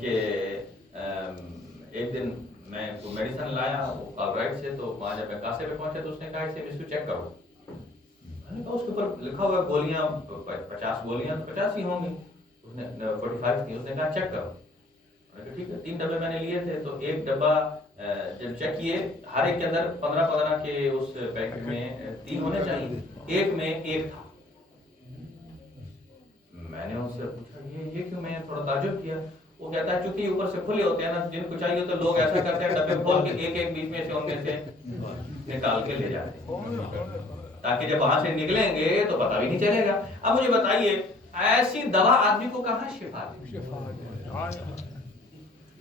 کہ ایک دن میں کوئی میڈیسن لایا رائٹ سے، تو وہاں جب میں کاسے پہ پہنچا تو اس نے کہا اس کو چیک کرو. میں نے کہا اس کے اوپر لکھا ہوا گولیاں 50 گولیاں تو 50 ہی ہوں گی. اس نے 45 تھی. اس نے کہا چیک کرو. میں نے کہا ٹھیک ہے. 3 ڈبے میں نے لیے تھے تو ایک ڈبہ جب چیک کیے ہر ایک کے اندر 15 کے اس پیکٹ میں 3 ہونے چاہیے، ایک میں 1 تھا. میں نے ان سے پوچھا یہ کیوں؟ میں نے تھوڑا تعجب کیا. وہ کہتا ہے چونکہ اوپر سے کھلے ہوتے ہیں نا، جن کو چاہیے تو لوگ ایسا کرتے ہیں ڈبے کھول کے ایک بیچ میں سے ان میں سے نکال کے لے جاتے ہیں تاکہ جب وہاں سے نکلیں گے تو پتہ بھی نہیں چلے گا. اب مجھے بتائیے ایسی دوا آدمی کو کہاں شفا دے؟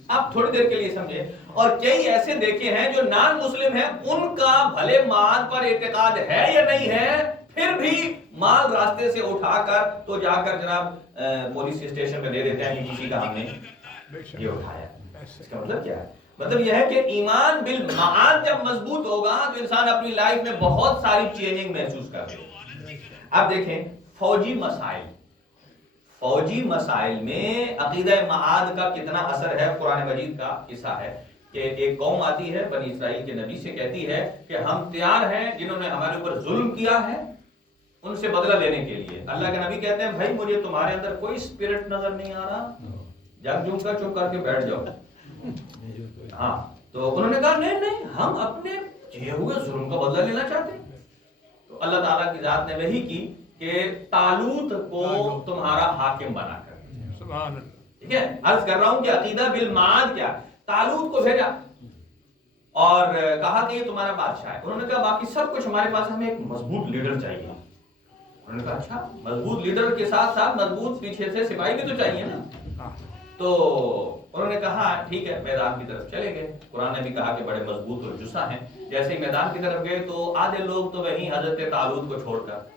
آپ تھوڑی دیر کے لیے سمجھیں. اور کئی ایسے دیکھے ہیں جو نان مسلم ہیں، ان کا بھلے مال پر اعتقاد ہے یا نہیں ہے، پھر بھی مال راستے سے اٹھا کر تو جا کر جناب پولیس اسٹیشن میں دے دیتے ہیں کہ کسی کا ہم نے یہ اٹھایا. اس کا مطلب کیا ہے؟ مطلب یہ ہے کہ ایمان بالمعاد جب مضبوط ہوگا تو انسان اپنی لائف میں بہت ساری چینجنگ محسوس کرے گا. اب دیکھیں فوجی مسائل میں عقیدہ معاد کا کتنا اثر ہے. قرآن مجید کا قصہ ہے کہ ایک قوم آتی ہے بنی اسرائیل کے نبی سے، کہتی ہے کہ ہم تیار ہیں جنہوں نے ہمارے اوپر ظلم کیا ہے ان سے بدلہ لینے کے لیے. اللہ کے نبی کہتے ہیں بھائی مجھے تمہارے اندر کوئی اسپرٹ نظر نہیں آ رہا، جب جوں کا چپ کر کے بیٹھ جاؤ. ہاں تو انہوں نے کہا نہیں ہم اپنے کیے ہوئے ظلم کا بدلہ لینا چاہتے ہیں. تو اللہ تعالیٰ کی ذات نے وحی کی کہ طالوت کو تمہارا حاکم بنا کر. ٹھیک ہے، عرض کر رہا ہوں کہ عقیدہ بالمعاد کیا. طالوت کو بھیجا اور کہا کہ یہ تمہارا بادشاہ ہے. انہوں نے کہا باقی سب کچھ ہمارے پاس، ہمیں ایک مضبوط لیڈر چاہیے. انہوں نے کہا اچھا مضبوط لیڈر کے ساتھ ساتھ مضبوط پیچھے سے سپاہی بھی تو چاہیے نا. تو انہوں نے کہا ٹھیک ہے میدان کی طرف چلے گئے. قرآن نے بھی کہا کہ بڑے مضبوط اور جسا ہیں. جیسے ہی میدان کی طرف گئے تو آدھے لوگ تو وہیں حضرت طالوت کو چھوڑ کر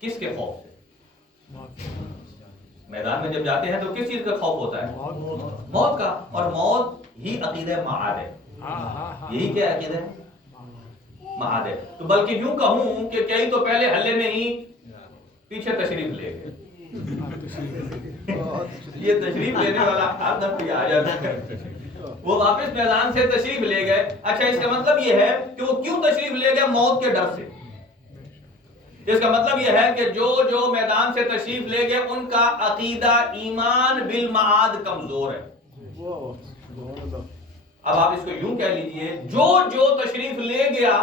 کس کے خوف سے؟ میدان میں جب جاتے ہیں تو کس چیز کا خوف ہوتا ہے؟ موت کا. اور موت ہی عقیدہ معاد ہے. یہی کیا عقیدہ معاد ہے. تو بلکہ یوں کہوں کہ کئی تو پہلے حلے میں ہی پیچھے تشریف لے گئے. یہ تشریف لینے والا ہر دفعہ آ جاتا ہے. وہ واپس میدان سے تشریف لے گئے. اچھا اس کا مطلب یہ ہے کہ وہ کیوں تشریف لے گئے؟ موت کے ڈر سے. اس کا مطلب یہ ہے کہ جو میدان سے تشریف لے گئے ان کا عقیدہ ایمان بالمعاد کمزور ہے. اب آپ اس کو یوں کہہ لیجئے جو تشریف لے گیا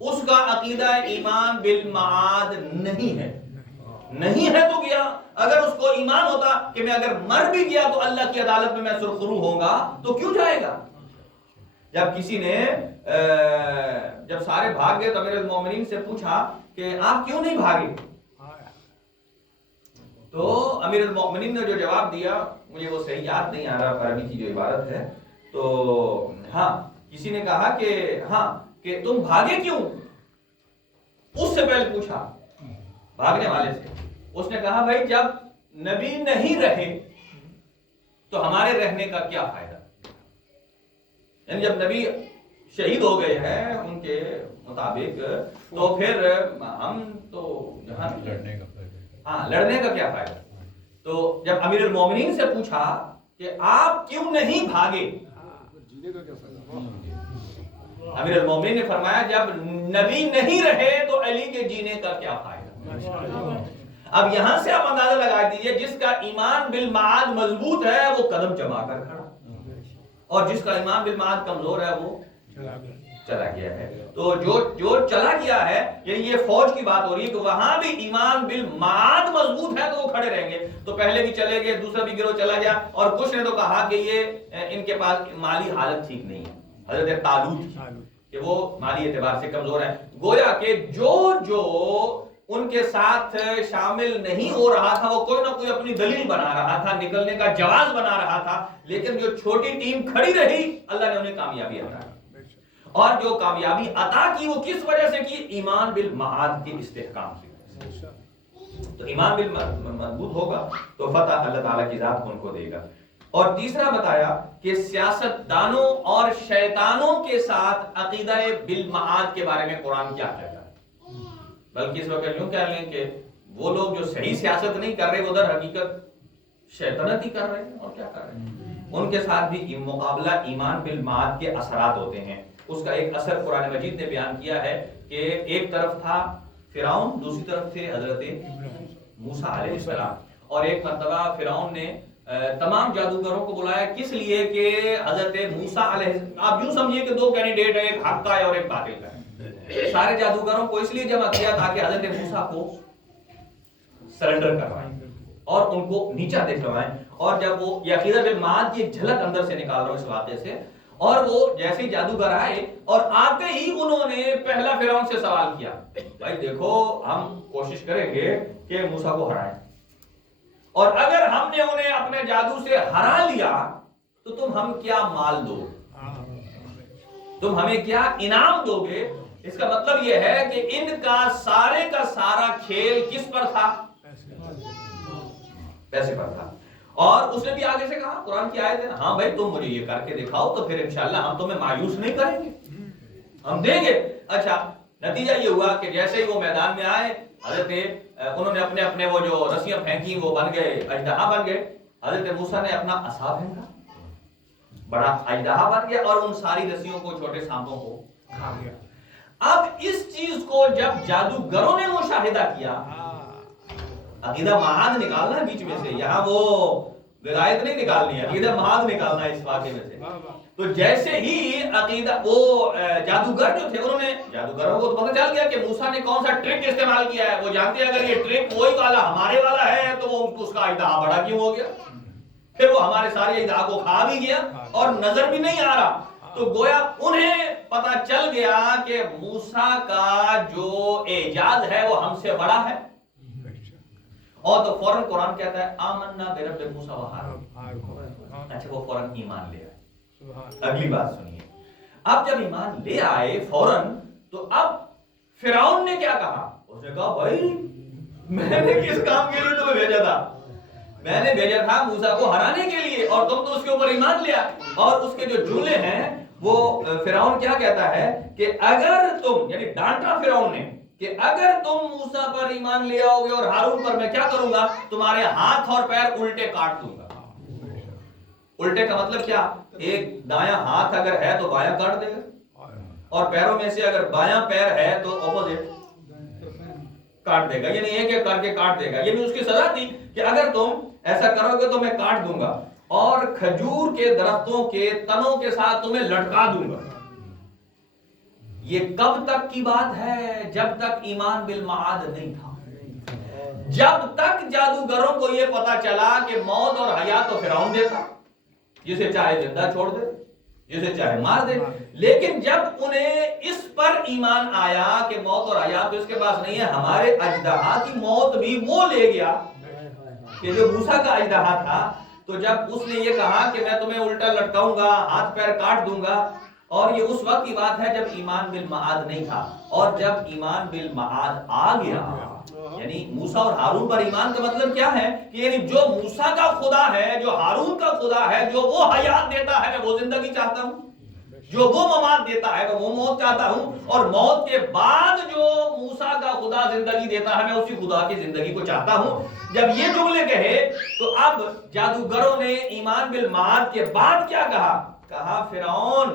اس کا عقیدہ ایمان بالمعاد نہیں ہے. نہیں ہے تو گیا. اگر اس کو ایمان ہوتا کہ میں اگر مر بھی گیا تو اللہ کی عدالت میں سرخرو ہوں گا تو کیوں جائے گا؟ جب کسی نے جب سارے بھاگ گئے تو امیر المومنین سے پوچھا کہ آپ کیوں نہیں بھاگے؟ تو امیر المومنین نے جو جواب دیا مجھے وہ صحیح یاد نہیں آ رہا عربی کی جو عبارت ہے، تو ہاں کسی نے کہا کہ ہاں کہ تم بھاگے کیوں؟ اس سے پہلے پوچھا بھاگنے والے سے، اس نے کہا بھائی جب نبی نہیں رہے تو ہمارے رہنے کا کیا فائدہ؟ یعنی جب نبی شہید ہو گئے ہیں ان کے مطابق تو پھر ہم تو جہاں لڑنے کا کیا فائدہ؟ تو جب امیر المومنین سے پوچھا کہ آپ کیوں نہیں بھاگے، امیر المومنین نے فرمایا جب نبی نہیں رہے تو علی کے جینے کا کیا فائدہ؟ اب یہاں سے آپ اندازہ لگا دیجئے جس کا ایمان بالمعاد مضبوط ہے وہ قدم جما کر کھڑا، اور جس کا ایمان بالمعاد کمزور ہے وہ چلا گیا ہے۔ تو جو چلا گیا ہے، یعنی یہ فوج کی بات ہو رہی ہے کہ وہاں بھی ایمان بالمعاد مضبوط ہے تو وہ کھڑے رہیں گے۔ تو پہلے بھی چلے گئے، دوسرا بھی گروہ چلا گیا، اور کچھ نے تو کہا کہ یہ ان کے پاس مالی حالت ٹھیک نہیں ہے، حضرت طالوت کہ وہ مالی اعتبار سے کمزور ہے۔ گویا کہ جو ان کے ساتھ شامل نہیں ہو رہا تھا وہ کوئی نہ کوئی اپنی دلیل بنا رہا تھا، نکلنے کا جواز بنا رہا تھا، لیکن جو چھوٹی ٹیم کھڑی رہی اللہ نے انہیں کامیابی عطا کی، اور جو کامیابی عطا کی وہ کس وجہ سے کی؟ ایمان بالمعاد کے استحکام سے۔ تو ایمان بالمضبوط ہوگا تو فتح اللہ تعالیٰ کی ذات ان کو دے گا۔ اور تیسرا بتایا کہ سیاست دانوں اور شیطانوں کے ساتھ عقیدہ بالمعاد کے بارے میں قرآن کیا کہتا ہے، بلکہ اس وقت یوں کہہ لیں کہ وہ لوگ جو صحیح سیاست نہیں کر رہے وہ در حقیقت شیطنت ہی کر رہے ہیں، اور کیا کر رہے ہیں۔ ان کے ساتھ بھی مقابلہ ایمان بالمعاد کے اثرات ہوتے ہیں۔ اس کا ایک اثر قرآن مجید نے بیان کیا ہے کہ ایک طرف تھا فرعون، دوسری طرف تھے حضرت موسیٰ علیہ السلام، اور ایک مرتبہ فرعون نے تمام جادوگروں کو بلایا کس لیے کہ حضرت موسیٰ علیہ السلام، آپ یوں سمجھیے کہ دو کینڈیڈیٹ ہیں، ایک حق کا ہے اور ایک باطل کا ہے، سارے جادوگروں کو اس لیے جمع کیا تاکہ حضرت موسیٰ کو سرنڈر کروائیں اور ان کو نیچا دکھلوائیں۔ اور جب وہ عقیدہ بالمعاد کی جھلک اندر سے نکال رہا ہوں اس واقعے سے، اور وہ جیسے ہی جادوگر آئے اور آتے ہی انہوں نے پہلا فرعون سے سوال کیا، بھائی دیکھو ہم کوشش کریں گے کہ موسیٰ کو ہرائیں، اور اگر ہم نے انہیں اپنے جادو سے ہرا لیا تو تم ہم کیا مال دو، تم ہمیں کیا انعام دو گے؟ اس کا مطلب یہ ہے کہ ان کا سارا کھیل کس پر تھا؟ پیسے پر تھا۔ اور اس نے بھی آگے سے کہا، قرآن کی آیت ہے، ہاں بھائی تم مجھے یہ کر کے دکھاؤ تو پھر انشاءاللہ ہم تمہیں مایوس نہیں کریں گے، ہم دیں گے۔ اچھا نتیجہ یہ ہوا کہ جیسے ہی وہ میدان میں آئے، حضرت انہوں نے اپنے اپنے وہ جو رسیاں پھینکی وہ بن گئے، اژدہا بن گئے۔ حضرت موسیٰ نے اپنا عصا پھینکا، بڑا اژدہا بن گیا اور ان ساری رسیوں کو، چھوٹے سانپوں کو کھا گیا۔ اب اس چیز کو جب جادوگروں نے مشاہدہ کیا، عقیدہ معاد نکالنا ہے بیچ میں سے، یہاں وہ ولایت نہیں نکالنی ہے، عقیدہ معاد نکالنا ہے اس واقعے میں سے۔ تو جیسے ہی عقیدہ وہ جادوگر جو تھے انہوں نے، جادوگروں کو تو پتہ چل گیا کہ موسیٰ نے کون سا ٹرک استعمال کیا ہے، وہ جانتے ہیں اگر یہ ٹرک وہی والا ہمارے والا ہے تو وہ اس کا اژدہا بڑا کیوں ہو گیا، پھر وہ ہمارے سارے اژدہا کو کھا بھی گیا اور نظر بھی نہیں آ رہا۔ تو گویا انہیں پتہ چل گیا کہ موسیٰ کا جو اعجاز ہے وہ ہم سے بڑا ہے، اور تو فوراً قرآن کہتا ہے آمنا برب موسیٰ و ہارون۔ اچھا وہ فوراً ایمان لے آئے۔ اگلی بات سنیے، اب جب ایمان لے آئے فوراً، تو اب فرعون نے کیا کہا؟ اس نے کہا بھائی میں نے کس کام کے لیے تمہیں بھیجا تھا؟ میں نے بھیجا تھا موسیٰ کو ہرانے کے لیے، اور تم تو اس کے اوپر ایمان لیا۔ اور اس کے جو جملے ہیں وہ فرعون کیا کہتا ہے کہ اگر تم، یعنی ڈانٹا فرعون نے کہ اگر تم موسیٰ پر ایمان لے آؤ گے اور ہارون پر میں کیا کروں گا؟ تمہارے ہاتھ اور پیر الٹے کاٹ دوں گا۔ الٹے کا مطلب کیا؟ ایک دایاں ہاتھ اگر ہے تو بایاں کاٹ دے گا، اور پیروں میں سے اگر بایاں پیر ہے تو اپوزٹ کاٹ دے گا، یعنی ایک ایک کر کے کاٹ دے گا۔ یہ بھی اس کی سزا تھی کہ اگر تم ایسا کرو گے تو میں کاٹ دوں گا، اور کھجور کے درختوں کے تنوں کے ساتھ تمہیں لٹکا دوں گا۔ یہ کب تک کی بات ہے؟ جب تک ایمان بالمعاد نہیں تھا، جب تک جادوگروں کو یہ پتا چلا کہ موت اور حیات تو فرعون دیتا، جسے چاہے زندہ چھوڑ دے، جسے چاہے مار دے. لیکن جب انہیں اس پر ایمان آیا کہ موت اور حیات تو اس کے پاس نہیں ہے، ہمارے اژدہا کی موت بھی وہ لے گیا کہ جو موسیٰ کا اژدہا تھا. تو جب اس نے یہ کہا کہ میں تمہیں الٹا لٹکاؤں گا، ہاتھ پیر کاٹ دوں گا، اور یہ اس وقت کی بات ہے جب ایمان بالمعاد نہیں تھا، اور جب ایمان بالمعاد آ گیا، یعنی موسیٰ اور ہارون پر ایمان کا مطلب کیا ہے کہ یعنی جو موسیٰ کا خدا ہے، جو ہارون کا خدا ہے، جو وہ حیات دیتا ہے میں وہ زندگی چاہتا ہوں، جو وہ ممات دیتا ہے میں وہ موت چاہتا ہوں، اور موت کے بعد جو موسیٰ کا خدا زندگی دیتا ہے میں اسی خدا کی زندگی کو چاہتا ہوں. جب یہ جملے کہے تو اب جادوگروں نے ایمان بالمعاد کے بعد کیا کہا فرعون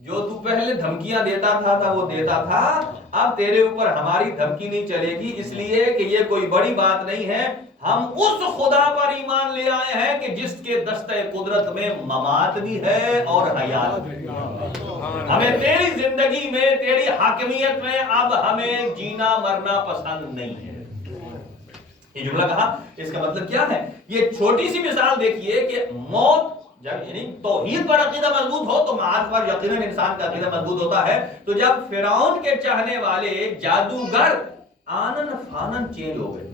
جو تو پہلے دھمکیاں دیتا تھا وہ دیتا تھا، اب تیرے اوپر ہماری دھمکی نہیں چلے گی، اس لیے کہ یہ کوئی بڑی بات نہیں ہے، ہم اس خدا پر ایمان لے آئے ہیں کہ جس کے دستہ قدرت میں ممات بھی ہے اور حیات بھی ہے. ہمیں تیری زندگی میں، تیری حاکمیت میں اب ہمیں جینا مرنا پسند نہیں ہے. یہ جملہ کہا، اس کا مطلب کیا ہے؟ یہ چھوٹی سی مثال دیکھیے کہ موت جب یعنی توحید پر عقیدہ مضبوط ہو تو معاد پر یقیناً انسان کا عقیدہ مضبوط ہوتا ہے. تو جب فرعون کے چاہنے والے جادوگر آنن فانن چینج ہو گئے،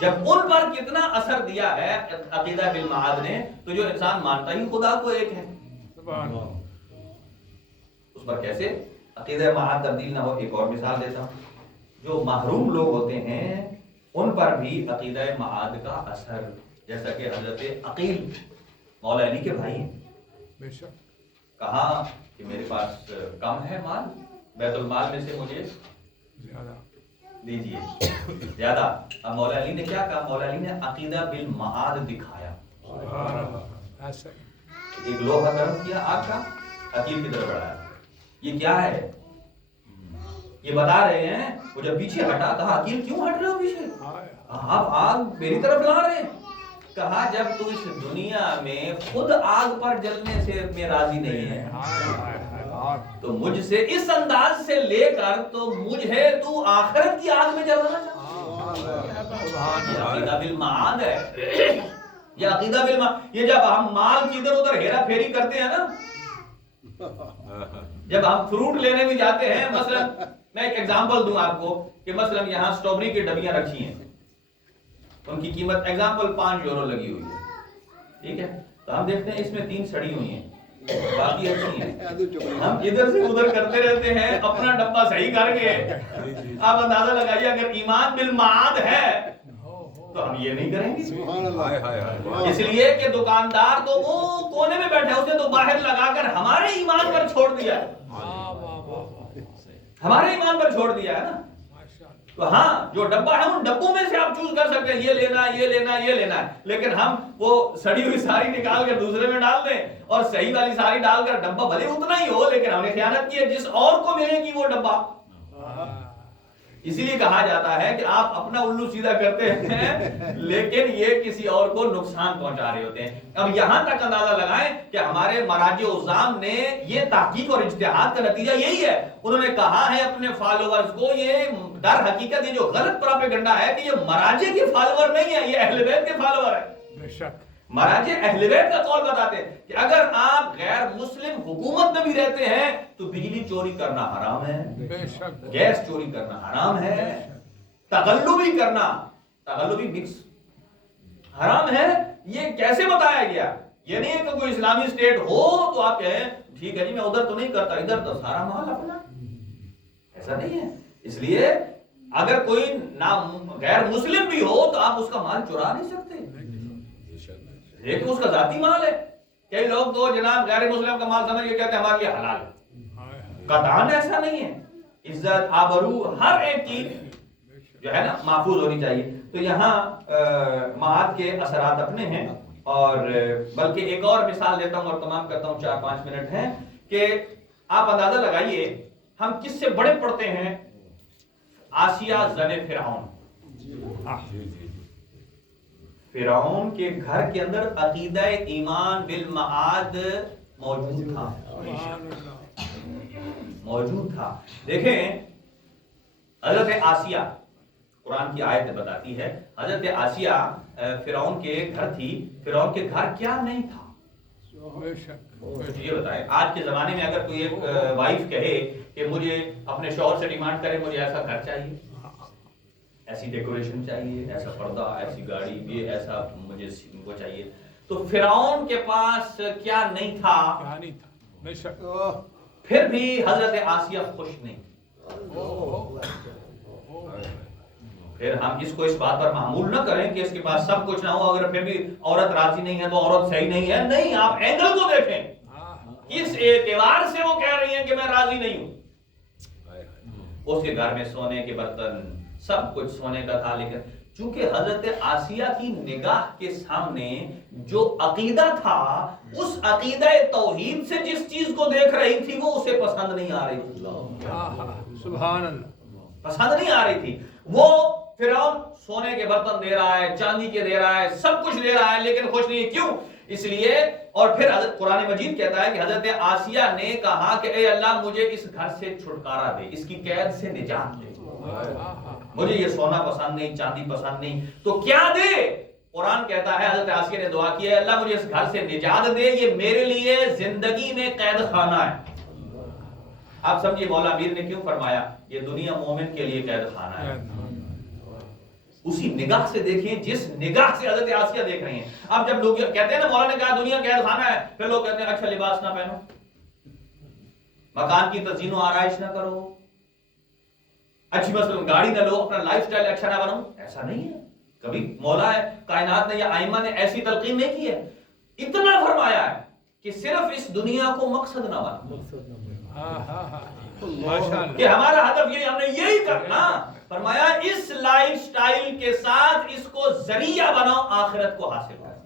جب ان پر کتنا اثر دیا ہے عقیدہ بالمعاد نے، تو جو انسان مانتا ہی خدا کو ایک ہے اس پر کیسے عقیدہ معاد تبدیل نہ ہو. ایک اور مثال دیتا ہوں، جو محروم لوگ ہوتے ہیں ان پر بھی عقیدہ معاد کا اثر، جیسا کہ حضرت عقیل مولا علی کے بھائی ہیں، کہا کہ میرے پاس کم ہے مال، بیت المال میں سے مجھے دیجیے زیادہ. اب مولا علی نے کیا کہا؟ مولا علی نے عقیدہ بالمعاد دکھایا. ایک لوہا گرم کیا آگ کا، عقیل کی طرف بڑھایا، یہ کیا ہے؟ یہ بتا رہے ہیں. وہ جب پیچھے ہٹا کہا عقیل کیوں ہٹ رہے ہو پیچھے؟ آپ آگ میری طرف لا رہے ہیں. کہا جب تو اس دنیا میں خود آگ پر جلنے سے میں راضی نہیں ہے تو مجھ سے اس انداز سے لے کر تو مجھے تو آخرت کی آگ میں جلانا چاہتا. یہ عقیدہ بالمعاد ہے، یہ عقیدہ بالمعاد. یہ جب ہم مال کی ادھر ادھر ہیرا پھیری کرتے ہیں نا، جب ہم فروٹ لینے بھی جاتے ہیں، مثلا میں ایک ایگزامپل دوں آپ کو کہ مثلا یہاں سٹرابری کی ڈبیاں رکھی ہیں، ان کی قیمت ایگزامپل 5 یورو لگی ہوئی ہے، ٹھیک ہے. تو ہم دیکھتے ہیں اس میں 3 سڑی ہوئی ہیں، باقی اچھی ہیں. ہم ادھر سے ادھر کرتے رہتے ہیں اپنا ڈبہ صحیح کر کے. آپ اندازہ لگائیے اگر ایمان بالمعاد ہے تو ہم یہ نہیں کریں گے. اس لیے کہ دکاندار تو وہ کونے میں بیٹھا ہے، اس نے تو باہر لگا کر ہمارے ایمان پر چھوڑ دیا ہے، ہمارے ایمان پر چھوڑ دیا ہے نا. تو ہاں جو ڈبہ ہے ان ڈبوں میں سے آپ چوز کر سکتے ہیں، یہ لینا یہ لینا یہ لینا ہے، لیکن ہم وہ سڑی ہوئی ساری نکال کر دوسرے میں ڈال دیں اور صحیح والی ساری ڈال کر ڈبہ بھلے اتنا ہی ہو لیکن ہم نے خیانت کی ہے، جس اور کو ملے گی وہ ڈبہ. اسی لیے کہا جاتا ہے کہ آپ اپنا الو سیدھا کرتے ہیں لیکن یہ کسی اور کو نقصان پہنچا رہے ہوتے ہیں. اب یہاں تک اندازہ لگائیں کہ ہمارے مراجع عظام نے یہ تحقیق اور اجتہاد کا نتیجہ یہی ہے. انہوں نے کہا ہے اپنے فالوورز کو، یہ در حقیقت یہ جو غلط پراپیگنڈا ہے کہ یہ مراجع کے فالوور نہیں ہے، یہ اہل بیت کے فالوور ہے. بے شک مراجع اہل بیت کا قول بتاتے ہیں کہ اگر آپ غیر مسلم حکومت میں بھی رہتے ہیں تو بجلی چوری کرنا حرام ہے، گیس چوری کرنا حرام ہے، تغلبی کرنا، تغلبی مکس حرام ہے. یہ کیسے بتایا گیا؟ یہ نہیں ہے کہ کوئی اسلامی اسٹیٹ ہو تو آپ کہیں ٹھیک ہے جی میں ادھر تو نہیں کرتا، ادھر تو سارا مال اپنا، ایسا نہیں ہے. اس لیے اگر کوئی غیر مسلم بھی ہو تو آپ اس کا مال چرا نہیں سکتے، لیکن اس کا ذاتی مال ہے. کئی لوگ تو جناب غیر مسلم کا مال سمجھ کے کہتے ہیں ہمارے لیے حلال ہے، قطعاً ایسا نہیں ہے. عزت آبرو ہر ایک چیز جو ہے نا محفوظ ہونی چاہیے. تو یہاں معاد کے اثرات اپنے ہیں، اور بلکہ ایک اور مثال دیتا ہوں اور تمام کرتا ہوں، 4-5 منٹ ہیں، کہ آپ اندازہ لگائیے ہم کس سے بڑے پڑھتے ہیں؟ آسیہ زن فرعون. فرعون کے گھر کے اندر عقیدہ ایمان بالمعاد موجود تھا. دیکھیں حضرت آسیہ، قرآن کی آیت بتاتی ہے حضرت آسیہ فرعون کے گھر تھی. فرعون کے گھر کیا نہیں تھا؟ یہ بتائیں آج کے زمانے میں اگر کوئی ایک وائف کہے کہ مجھے اپنے شوہر سے ڈیمانڈ کرے مجھے ایسا گھر چاہیے، ایسی ڈیکوریشن چاہیے، ایسا پردہ، ایسی گاڑی، یہ ایسا مجھے وہ چاہیے، تو فرعون کے پاس کیا نہیں تھا؟ پھر بھی حضرت آسیہ خوش نہیں۔ پھر ہم اس کو اس بات پر معمول نہ کریں کہ اس کے پاس سب کچھ نہ ہو، اگر پھر بھی عورت راضی نہیں ہے تو عورت صحیح نہیں ہے۔ نہیں، آپ اینگل کو دیکھیں، کس اعتبار سے وہ کہہ رہی ہیں کہ میں راضی نہیں ہوں۔ اس کے گھر میں سونے کے برتن، سب کچھ سونے کا تھا، لیکن چونکہ حضرت آسیہ کی نگاہ کے سامنے جو عقیدہ تھا، اس عقیدہ توحید سے جس چیز کو دیکھ رہی تھی وہ اسے پسند نہیں آ رہی تھی۔ سبحان اللہ، پسند نہیں آ رہی تھی۔ وہ فرعون سونے کے برتن دے رہا ہے، چاندی کے دے رہا ہے، سب کچھ دے رہا ہے، لیکن خوش نہیں ہے۔ کیوں؟ اس لیے، اور پھر حضرت قرآن مجید کہتا ہے کہ حضرت آسیہ نے کہا کہ اے اللہ مجھے اس گھر سے چھٹکارا دے، اس کی قید سے نجات دے، مجھے یہ سونا پسند نہیں، چاندی پسند نہیں، تو کیا دے؟ قرآن کہتا ہے حضرت آسیہ نے دعا کی ہے اللہ مجھے اس گھر سے نجات دے، یہ میرے لیے زندگی میں قید خانہ ہے۔ آپ سمجھیے مولا امیر نے کیوں فرمایا یہ دنیا مومن کے لیے قید خانہ ہے۔ اسی نگاہ سے دیکھیں جس نگاہ سے حضرت آسیہ دیکھ رہی ہیں۔ اب جب لوگ کہتے ہیں نا مولا نے کہا دنیا قید خانہ ہے، پھر لوگ کہتے ہیں اچھا لباس نہ پہنو، مکان کی تزئین و آرائش نہ کرو، اچھی مثلا گاڑی نہ لو، اپنا لائف سٹائل اچھا نہ بناؤ۔ ایسا نہیں ہے، کبھی مولا ہے کائنات نے یا ائمہ نے ایسی تلقین نہیں کی ہے۔ اتنا فرمایا ہے کہ صرف اس دنیا کو مقصد نہ بناؤ، کہ ہمارا ہدف یہ ہم نے یہی کرنا۔ فرمایا اس لائف سٹائل کے ساتھ اس کو ذریعہ بناؤ آخرت کو حاصل کرنے،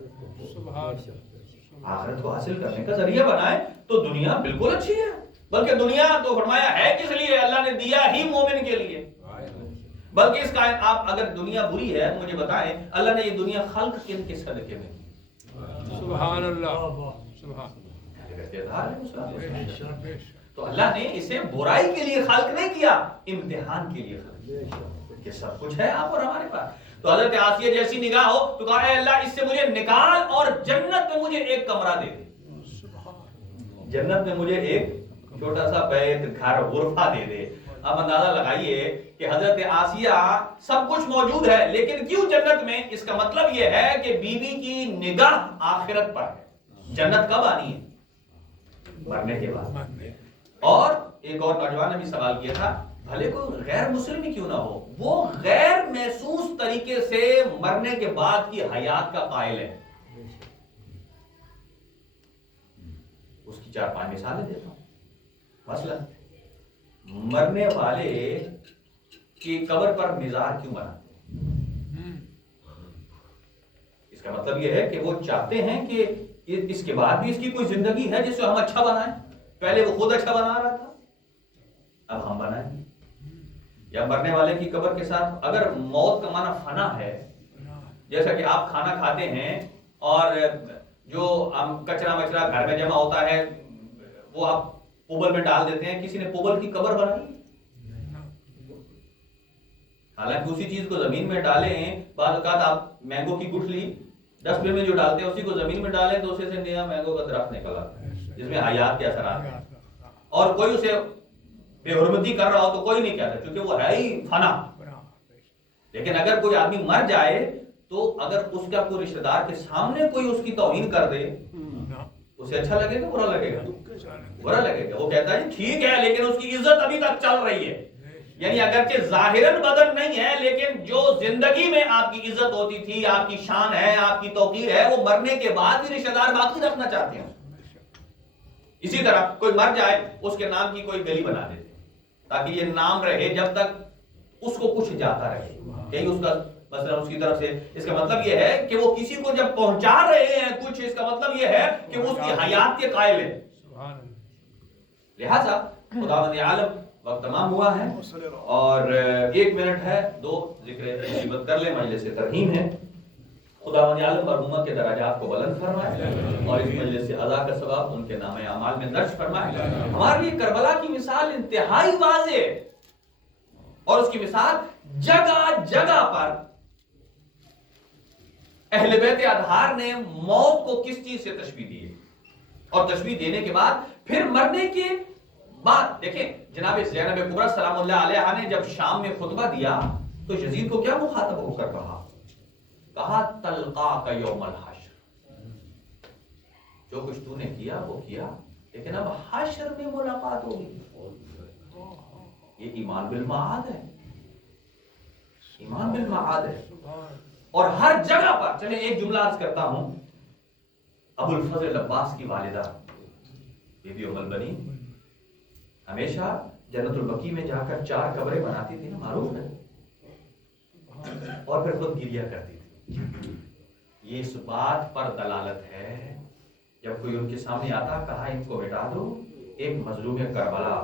آخرت کو حاصل کرنے کا ذریعہ بنائے تو دنیا بالکل اچھی ہے۔ بلکہ دنیا تو فرمایا ہے کس لیے؟ اللہ نے دیا ہی مومن کے لیے۔ بلکہ اس کا آپ اگر دنیا بری ہے مجھے بتائیں اللہ نے یہ دنیا خلق کن کے صدقے میں کی؟ سبحان اللہ، تو اللہ نے اسے برائی کے لیے خلق نہیں کیا، امتحان کے لیے خلق کیا کہ سب کچھ ہے آپ اور ہمارے پاس۔ تو حضرت آسیہ جیسی نگاہ ہو تو کہا اے اللہ اس سے مجھے نکال اور جنت میں مجھے ایک کمرہ دے دے، جنت میں مجھے ایک چھوٹا سا بیت، گھر، غرفہ دے دے۔ اب اندازہ لگائیے کہ حضرت آسیہ سب کچھ موجود ہے لیکن کیوں جنت میں؟ اس کا مطلب یہ ہے کہ بیوی کی نگاہ آخرت پر ہے۔ جنت کب آنی ہے؟ مرنے کے بعد۔ اور ایک اور نوجوان نے بھی سوال کیا تھا بھلے کوئی غیر مسلم ہی کیوں نہ ہو، وہ غیر محسوس طریقے سے مرنے کے بعد کی حیات کا قائل ہے۔ اس کی 4-5 مثالیں دیتا ہوں۔ مثلا مرنے والے کی قبر پر مزار کیوں بناتے ہیں؟ اس کا مطلب یہ ہے کہ وہ چاہتے ہیں کہ اس کے بعد بھی اس کی کوئی زندگی ہے جس سے ہم اچھا بنائیں۔ پہلے وہ خود اچھا بنا رہا تھا، اب ہم بنائیں۔ یا مرنے والے کی قبر کے ساتھ اگر موت کا معنی فنا ہے، جیسا کہ آپ کھانا کھاتے ہیں اور جو کچرا مچرا گھر میں جمع ہوتا ہے وہ آپ پوبل میں ڈال دیتے ہیں، کسی نے پوبل کی قبر بنائی؟ حالانکہ اسی چیز کو زمین میں ڈالیں، بعض اوقات آپ مینگو کی گٹھلی ڈسٹ بن میں جو ڈالتے ہیں اسی کو زمین میں ڈالیں تو اسے سے نیا مینگو کا درخت نکلا جس میں حیات کے اثرات ہیں، اور کوئی اسے بے حرمتی کر رہا ہو تو کوئی نہیں کہتا کیونکہ وہ ہے ہی فنا۔ لیکن اگر کوئی آدمی مر جائے تو اگر اس کا کوئی رشتہ دار کے سامنے کوئی اس کی توہین کر دے اسے اچھا لگے گا برا لگے گا؟ برا لگے گا۔ وہ کہتا ہے ٹھیک ہے لیکن اس کی عزت ابھی تک چل رہی ہے، یعنی اگرچہ ظاہراً بدل نہیں ہے لیکن جو زندگی میں آپ کی عزت ہوتی تھی، آپ کی شان ہے، آپ کی توقیر ہے، وہ مرنے کے بعد بھی رشتہ دار باقی رکھنا چاہتے ہیں۔ اسی طرح کوئی مر جائے اس کے نام کی کوئی گلی بنا دیتے تاکہ یہ نام رہے جب تک اس کو کچھ جاتا رہے، کہیں اس کا مثلا اس کی طرف سے۔ اس کا مطلب یہ ہے کہ وہ کسی کو جب پہنچا رہے ہیں کچھ، اس کا مطلب یہ ہے کہ وہ اس کی حیات کے قائل ہیں۔ لہذا خداوند عالم وقت تمام ہوا ہے اور 1 منٹ ہے، 2 ذکر مصیبت کر لیں، مجلس ترحیم ہے۔ خداوند عالم مرحومہ کے درجات کو بلند فرمائے اور اس مجلس سے عزا کا ثواب ان کے نام اعمال میں درج فرمائے۔ ہمارے لیے کربلا کی مثال انتہائی واضح ہے اور اس کی مثال جگہ جگہ پر اہل بیت اطہار نے موت کو کس چیز سے تشبیہ دی ہے؟ اور تشبیہ دینے کے بعد پھر مرنے کے بعد دیکھیں جناب زینب کبریٰ سلام اللہ علیہا نے جب شام میں خطبہ دیا تو یزید کو کیا مخاطب ہو کر کہا تلقاک یوم الحشر، جو کچھ تو نے کیا وہ کیا، لیکن اب حشر میں ملاقات ہوگی۔ یہ ایمان بالمعاد ہے، ایمان بالمعاد ہے۔ اور ہر جگہ پر چلیں ایک جملہ عرض کرتا ہوں، ابو الفضل عباس کی والدہ بی بی ام البنین ہمیشہ جنت البقیع میں جا کر 4 قبریں بناتی تھی نا، معروف ہے، اور پھر خود گریہ کرتی تھی۔ یہ اس بات پر دلالت ہے جب کوئی ان کے سامنے آتا کہا ان کو مٹا دو، ایک مظلوم کربلا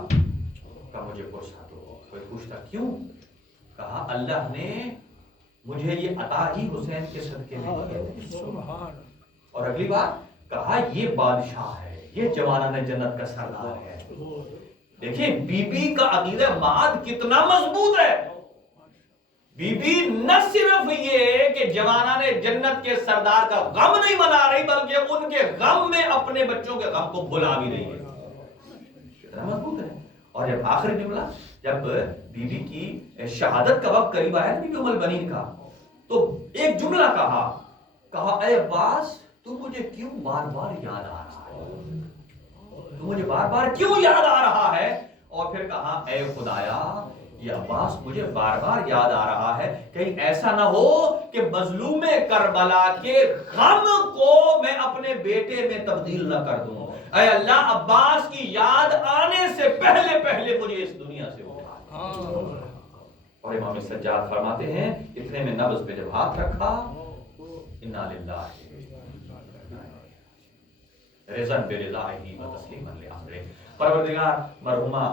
کا مجھے پرسا دو۔ کوئی پوچھتا کیوں؟ کہا اللہ نے مجھے یہ عطا ہی حسین کے صدقے میں کیا۔ اور اگلی بات کہا یہ بادشاہ ہے، یہ جوانان جنت کا سردار ہے۔ دیکھیں بی بی کا عقیدہ معاد کتنا مضبوط ہے۔ بی بی نہ صرف یہ کہ جوانان جنت کے سردار کا غم نہیں منا رہی بلکہ ان کے غم میں اپنے بچوں کے غم کو بھلا بھی رہی ہے۔ کتنا مضبوط ہے۔ اور جب آخری جملہ جب بی بی کی شہادت کا وقت قریب آیا بی بی ام البنین کا، تو ایک جملہ کہا اے عباس تو مجھے کیوں بار بار یاد آ رہا ہے، تو مجھے بار بار کیوں یاد آ رہا ہے؟ اور پھر کہا اے خدایا یہ عباس مجھے بار بار یاد آ رہا ہے، کہیں ایسا نہ ہو کہ مظلوم کربلا کے غم کو میں اپنے بیٹے میں تبدیل نہ کر دوں۔ اے اللہ عباس کی یاد آنے سے پہلے پہلے مجھے اس دنیا سے اٹھا۔ اور امام سجاد فرماتے ہیں اتنے میں نبض پہ جب ہاتھ رکھا، انا للہ رضا برضاہ و تسلیما لامرہ۔ پروردگار مرحومہ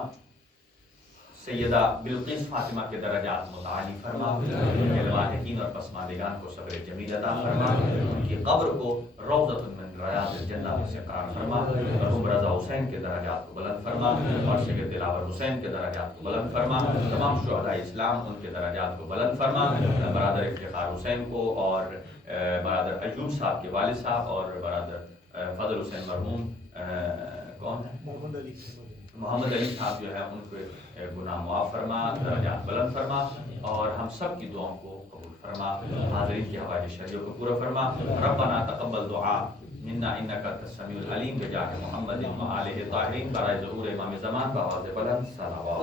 سیدہ بلقیس فاطمہ کے درجات متعالی فرما، ان کے لواحقین اور پسماندگان کو صبر جمیل عطا فرما، ان کی قبر کو روضۃ من ریاض الجنہ میں سے قرار فرما، مرحوم رضا حسین کے درجات کو بلند فرما، اور سید دلاور حسین کے درجات کو بلند فرما، تمام شہداء اسلام ان کے درجات کو بلند فرما، برادر افتخار حسین کو اور برادر ایوب صاحب کے والد صاحب اور برادر فضل حسین مرحوم کون ہے محمد علی صاحب جو ہے ان کے گناہ معاف فرما، درجات بلند فرما، اور ہم سب کی دعاؤں کو قبول فرما، حاضرین کی حوائج شریعوں کو پورا فرما۔ ربنا تقبل دعا منا انک انت السمیع العلیم بجاہ محمد و آلہ الطاہرین، برائے ظہور امام زمان بآواز بلند صلوات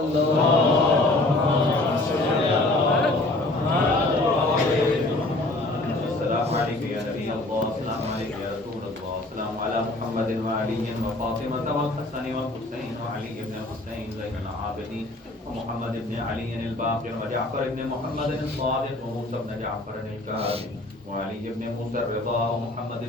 السلام علیکم یا نبی اللہ، السلام علیکم یا رسول اللہ، السلام علی محمد و علی و فاطمہ والحسن والحسین وعلی ابن حسین زین العابدین ومحمد ابن علی الباقر وجعفر ابن محمد الصادق وموسى ابن جعفر الكاظم وعلي ابن موسى الرضا ومحمد